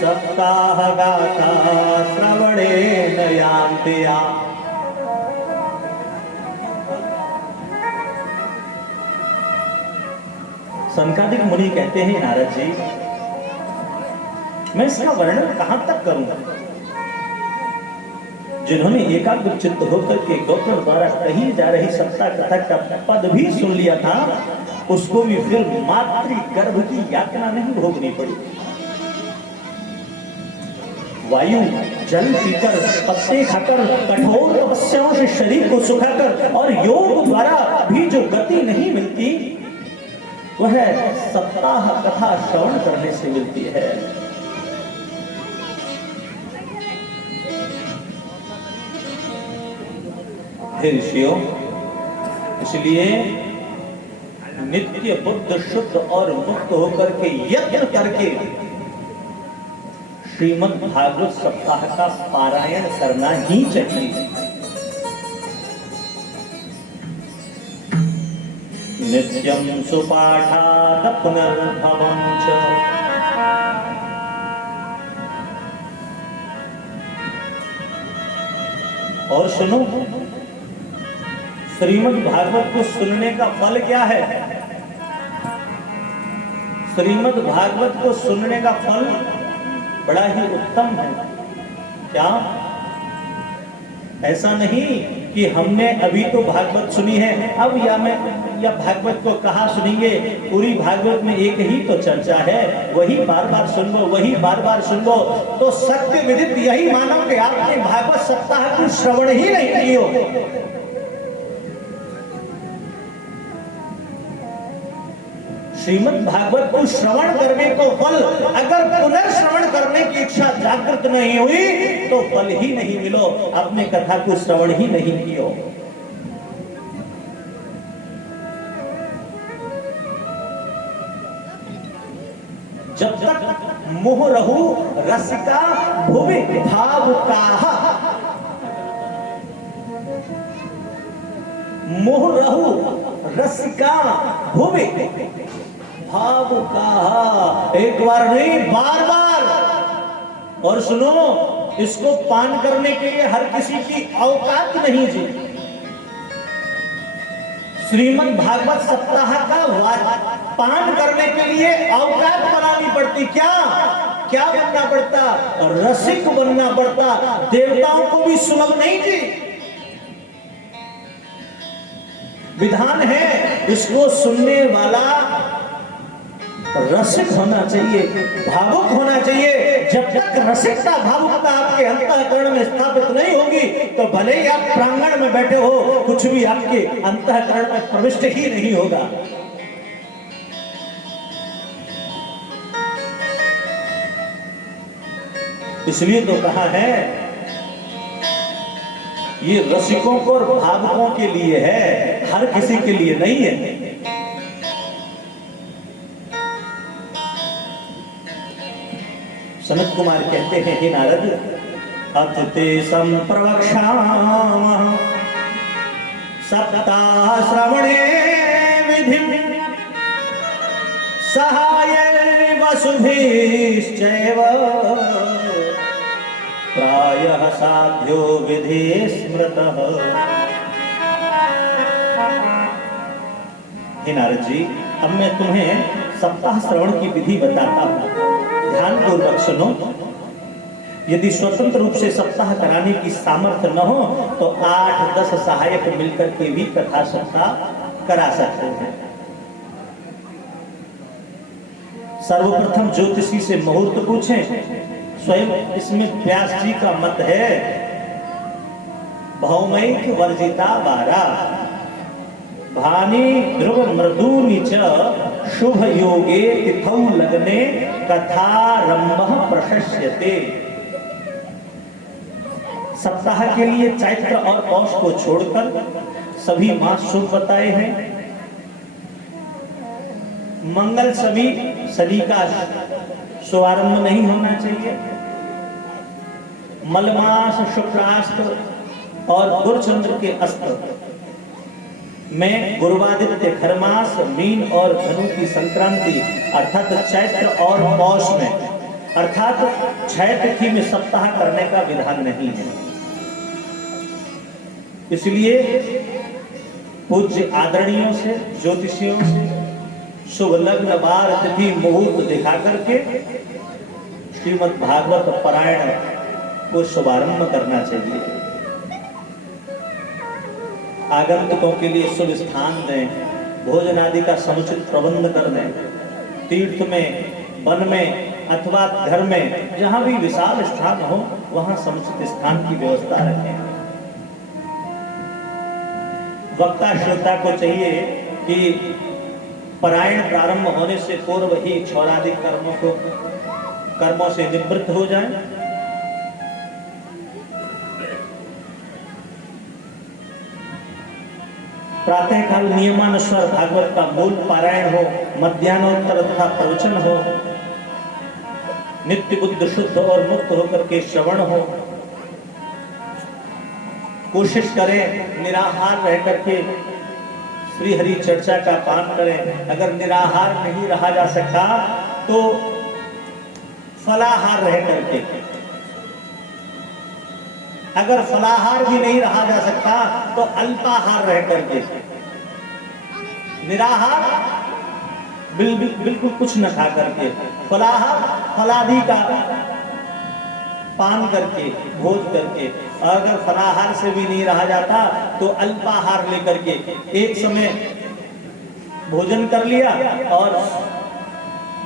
सप्ताहगाथा श्रवणेन यान्ति या। सनकादिक मुनि कहते हैं नारद जी, मैं इसका वर्णन कहां तक करूंगा। जिन्होंने एकाग्र चित्त होकर के गौतम द्वारा कही जा रही सत्ता कथा का पद भी सुन लिया था, उसको भी फिर मातृ गर्भ की यातना नहीं भोगनी पड़ी। वायु जल पीकर, पत्ते खाकर, कठोर तपस्याओं से शरीर को सुखाकर और योग द्वारा भी जो गति नहीं मिलती, वह सप्ताह कथा श्रवण करने से मिलती है। हे ऋषियों, इसलिए नित्य बुद्ध शुद्ध और मुक्त होकर के यत्न करके श्रीमद् भागवत सप्ताह का पारायण करना ही चाहिए। नित्यं सुपाठात् पुनर्भवं च और सुनो, श्रीमद् भागवत को सुनने का फल क्या है? श्रीमद् भागवत को सुनने का फल बड़ा ही उत्तम है। क्या? ऐसा नहीं कि हमने अभी तो भागवत सुनी है, अब या भागवत को कहाँ सुनेंगे, पूरी भागवत में एक ही तो चर्चा है, वही बार बार सुन लो, वही बार बार सुन लो। तो सत्य विदित यही मानो कि आपने भागवत सप्ताह की श्रवण ही नहीं की हो। श्रीमद् भागवत को श्रवण करने को फल, अगर पुनर्श्रवण करने की इच्छा जागृत नहीं हुई तो फल ही नहीं मिलो, अपने कथा को श्रवण ही नहीं कियो। जब तक मोह रहु रसिका भुवि भावुकाः, मोह रहु रसिका भुवि भावुकाः, एक बार नहीं बार बार। और सुनो, इसको पान करने के लिए हर किसी की औकात नहीं जी। श्रीमद् भागवत सप्ताह का पान करने के लिए औकात बनानी पड़ती। क्या बनना पड़ता? रसिक बनना पड़ता। देवताओं को भी सुलभ नहीं थी। विधान है, इसको सुनने वाला रसिक होना चाहिए, भावुक होना चाहिए। जब तक रसिकता भावुकता आपके अंतःकरण में स्थापित नहीं होगी तो भले ही आप प्रांगण में बैठे हो, कुछ भी आपके अंतःकरण में प्रविष्ट ही नहीं होगा। इसलिए तो कहा है, ये रसिकों को और भावुकों के लिए है, हर किसी के लिए नहीं है। सनत कुमार कहते हैं, हे नारद, अतते संप्रवक्ष्यामः सप्ताह श्रवणे विधिं सहाये वसुभिश्चैव प्रायः साध्यो विधि स्मृतः। हे नारद जी, अब मैं तुम्हें सप्ताह श्रवण की विधि बताता हूं, ध्यान पूर्वक सुनो। यदि स्वतंत्र रूप से सप्ताह कराने की सामर्थ्य न हो तो 8-10 सहायक मिलकर के भी कथा सप्ताह करा सकते हैं। सर्वप्रथम ज्योतिषी से मुहूर्त पूछें। स्वयं इसमें व्यास जी का मत है, भौमैक वर्जिता वारा भानी ध्रुव मृदूनि च शुभ योगे तिथौ लग्ने कथारंभः प्रशस्यते। सप्ताह के लिए चैत्र और पौष को छोड़कर सभी मास शुभ बताए हैं। मंगल सभी सदी का शुभारंभ नहीं होना चाहिए। मलमास शुक्लाष्ट और गुरुचंद्र के अस्त्र में गुरुवादित्य खरमास मीन और धनु की संक्रांति अर्थात चैत्र और पौष में अर्थात क्षय तिथि में सप्ताह करने का विधान नहीं है। इसलिए पूज्य आदरणियों से, ज्योतिषियों से शुभ लग्न वार तिथि मुहूर्त दिखा करके श्रीमद् भागवत पारायण को शुभारंभ करना चाहिए। आगंतुकों के लिए शुभ स्थान दें, भोजन आदि का समुचित प्रबंध कर दें। तीर्थ में, वन में अथवा घर में जहां भी विशाल स्थान हो वहां समुचित स्थान की व्यवस्था रखें। वक्ता श्रोता को चाहिए कि पारायण प्रारंभ होने से पूर्व ही क्षौरादि कर्मों से निवृत्त हो जाए। प्रातः काल नियमानुसार भागवत का मूल पारायण हो, मध्याह्नोत्तर तथा प्रवचन हो, नित्य बुद्ध शुद्ध और मुक्त होकर के श्रवण हो। कोशिश करें निराहार रह करके श्री हरि चर्चा का पान करें। अगर निराहार नहीं रहा जा सकता तो फलाहार रह करके, अगर फलाहार भी नहीं रहा जा सकता तो अल्पाहार रह करके, निराहार बिल्कुल कुछ न खा करके, फलाहार फलादि का पान करके, भोज करके, और अगर फलाहार से भी नहीं रहा जाता तो अल्पाहार लेकर के एक समय भोजन कर लिया और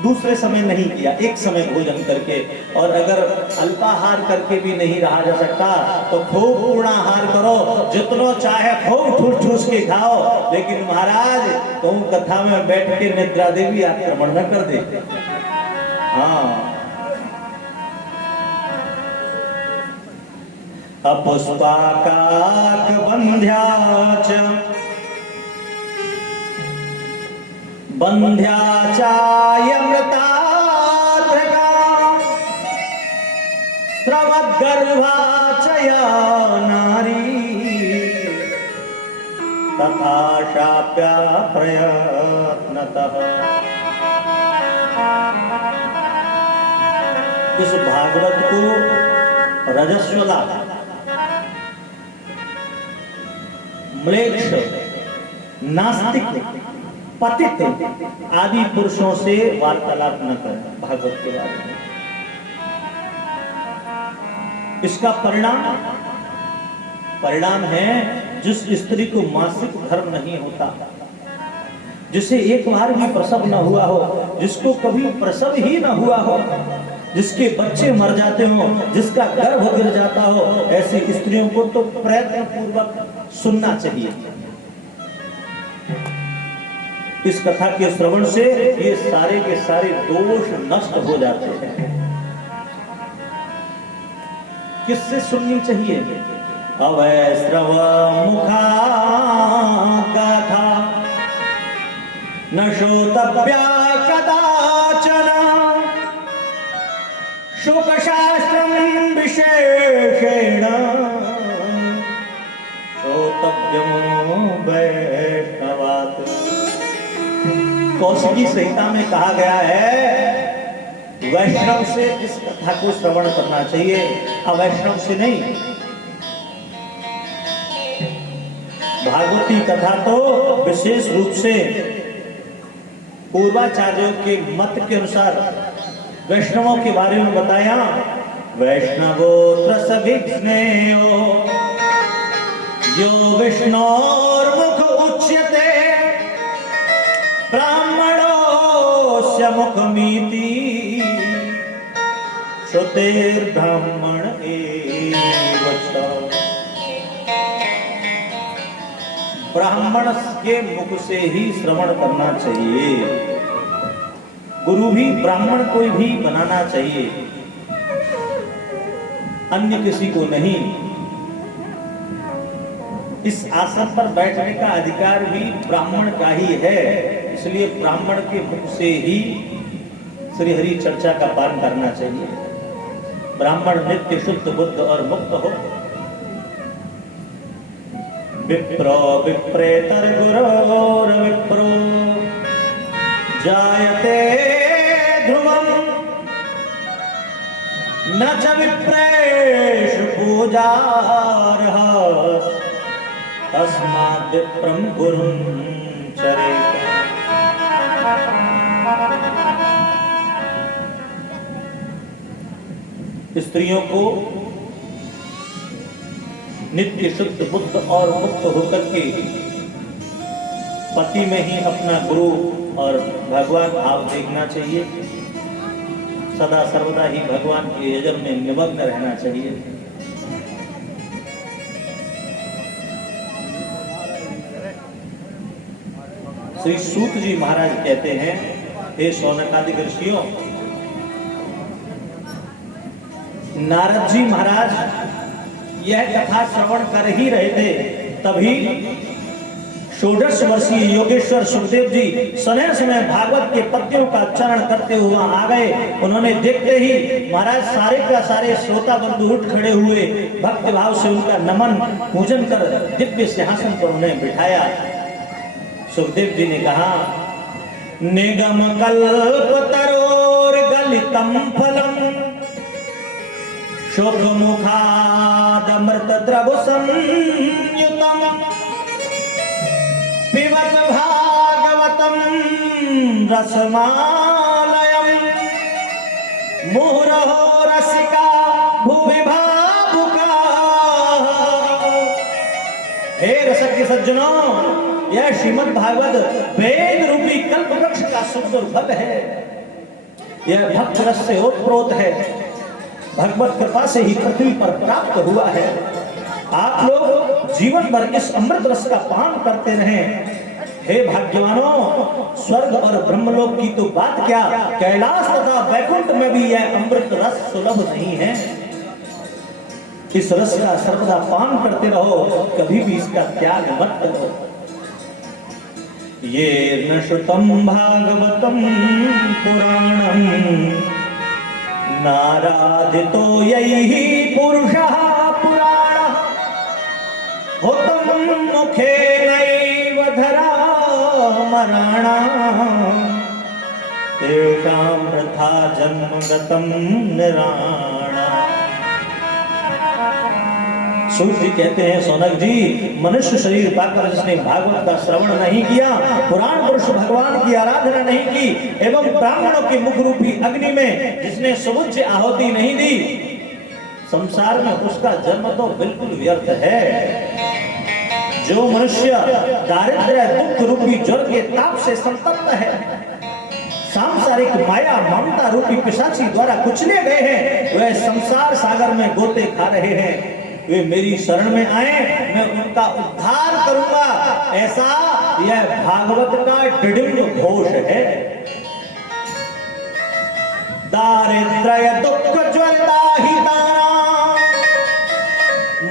दूसरे समय नहीं किया, एक समय भोजन करके। और अगर अल्पाहार करके भी नहीं रहा जा सकता तो खूब पूर्णाहार करो, जितना चाहे खूब ठूस ठूस के खाओ, लेकिन महाराज तुम कथा में बैठ के निद्रा देवी आक्रमण न कर दे। हाँ, अपुष्पाकाक बंध्याच बंध्याचायमृतात्मका स्रवद्गर्भाचया नारी तथा शाप्या प्रयत्नतः। इस भागवत को रजस्वला, म्लेच्छ, नास्तिक, पतित आदि पुरुषों से वार्तालाप न करें भागवत के बारे में। इसका परिणाम है जिस स्त्री को मासिक धर्म नहीं होता, जिसे एक बार भी प्रसव न हुआ हो, जिसको कभी प्रसव ही न हुआ हो, जिसके बच्चे मर जाते हो, जिसका गर्भ गिर जाता हो, ऐसी स्त्रियों को तो प्रयत्न पूर्वक सुनना चाहिए। इस कथा के श्रवण से ये सारे के सारे दोष नष्ट हो जाते हैं। किससे सुननी चाहिए? अवैश्रव मुखा गाथा न श्रोतव्या कदाचन शुकशास्त्रं विशेषेण श्रोतव्यं वैष्णवात्। कौशिकी संहिता में कहा गया है वैष्णव से इस कथा को श्रवण करना चाहिए, अवैष्णव से नहीं। भागवती कथा तो विशेष रूप से पूर्वाचार्यों के मत के अनुसार वैष्णवों के बारे में बताया। वैष्णवोत्र सभिज्ञेयो यो विष्णोर्मुख उच्यते ब्राह्मणोस्य मुखमिति श्रुतेर्ब्राह्मण एव च। ब्राह्मण के मुख से ही श्रवण करना चाहिए, गुरु भी ब्राह्मण कोई भी बनाना चाहिए, अन्य किसी को नहीं। इस आसन पर बैठने का अधिकार भी ब्राह्मण का ही है, इसलिए ब्राह्मण के मुख से ही श्री हरि चर्चा का पान करना चाहिए। ब्राह्मण नित्य शुद्ध बुद्ध और मुक्त हो। विप्रो विप्रेतर गुरोर विप्रो जायते ध्रुवम् न च विप्रेषु पूजार्हः तस्माद् विप्रं गुरुं चरेत। स्त्रियों को नित्य शुद्ध बुद्ध और मुक्त होकर के पति में ही अपना गुरु और भगवान भाव देखना चाहिए। सदा सर्वदा ही भगवान के यजन में निमग्न रहना चाहिए। श्री सूत जी महाराज कहते हैं, हे शौनकादि ऋषियों, नारद जी महाराज यह कथा श्रवण कर ही रहे थे, तभी षोडश वर्षीय योगेश्वर सुखदेव जी समय समय भागवत के पद्यों का चरण करते हुए आ गए। उन्होंने देखते ही महाराज सारे का सारे श्रोता बंधु उठ खड़े हुए, भक्ति भाव से उनका नमन पूजन कर दिव्य सिंहासन पर उन्हें बिठाया। सुखदेव जी ने कहा, निगम कल्प तरोर गलितम फलम शोक मुखादमृत द्रव संयुतम पिबत भागवतम रसमालयम मुहुरहो रसिका भुवि भावुका। हे रसज्ञ सज्जनों, यह श्रीमद् भागवत वेद रूपी कल्प वृक्ष का सुंदर फल है। यह भक्त रस से ओतप्रोत है, भगवत कृपा से ही पृथ्वी पर प्राप्त हुआ है। आप लोग जीवन भर इस अमृत रस का पान करते रहें। हे भाग्यवानों, स्वर्ग और ब्रह्मलोक की तो बात क्या, कैलाश तथा वैकुंठ में भी यह अमृत रस सुलभ नहीं है। इस रस का सर्वदा पान करते रहो, कभी भी इसका त्याग मत करो। ये न श्रुतम भागवतम पुराणम नाराधितो यैहि पुरुषः पुराणः होतं मुखेनैव धरामराणाम् तेषां वृथा जन्म गतं निराणा। सूत जी कहते हैं, सौनक जी, मनुष्य शरीर पाकर जिसने भागवत का श्रवण नहीं किया, पुराण पुरुष भगवान की आराधना नहीं की एवं ब्राह्मणों के मुख रूपी अग्नि में जिसने समुच्च आहुति नहीं दी, संसार में उसका जन्म तो बिल्कुल व्यर्थ है। जो मनुष्य दारिद्र्य दुख रूपी ज्वर के ताप से संतप्त है, सांसारिक माया ममता रूपी पिशाची द्वारा कुचले गए हैं, वह संसार सागर में गोते खा रहे हैं। वे मेरी शरण में आए, मैं उनका उद्धार करूंगा, ऐसा यह भागवत का डिडिम्ब घोष है। दारिद्र्य दुख ज्वलदाहिताना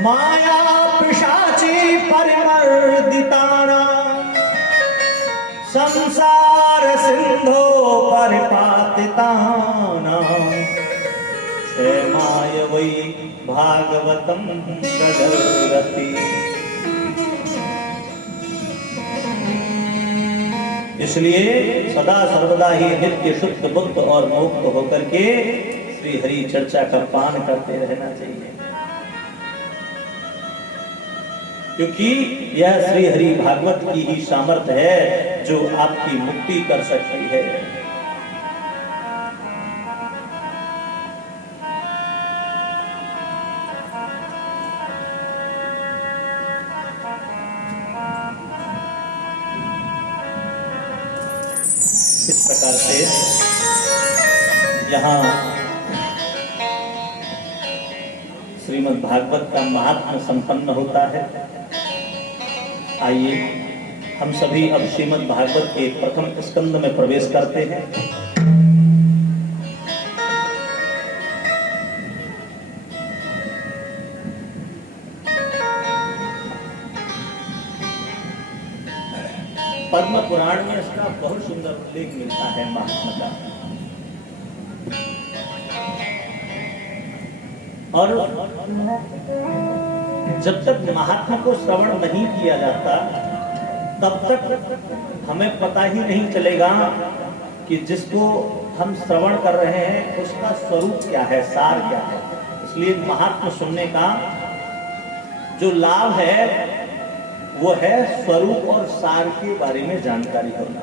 माया पिशाची परिमर्दिताना संसार सिंधो परिपातिताना क्षेमाय वै भागवतम प्रदर्शति। इसलिए सदा सर्वदा ही नित्य शुद्ध बुद्ध और मुक्त होकर के श्री हरि चर्चा का पान करते रहना चाहिए, क्योंकि यह श्री हरि भागवत की ही सामर्थ्य है जो आपकी मुक्ति कर सकती है। इस प्रकार से यहाँ श्रीमद् भागवत का महात्म्य संपन्न होता है। आइए हम सभी अब श्रीमद् भागवत के प्रथम स्कंद में प्रवेश करते हैं। पद्म पुराण में इसका बहुत सुंदर उल्लेख मिलता है महात्मा का। और जब तक महात्मा को श्रवण नहीं किया जाता, तब तक हमें पता ही नहीं चलेगा कि जिसको हम श्रवण कर रहे हैं उसका स्वरूप क्या है, सार क्या है। इसलिए महात्मा सुनने का जो लाभ है वो है स्वरूप और सार के बारे में जानकारी होना।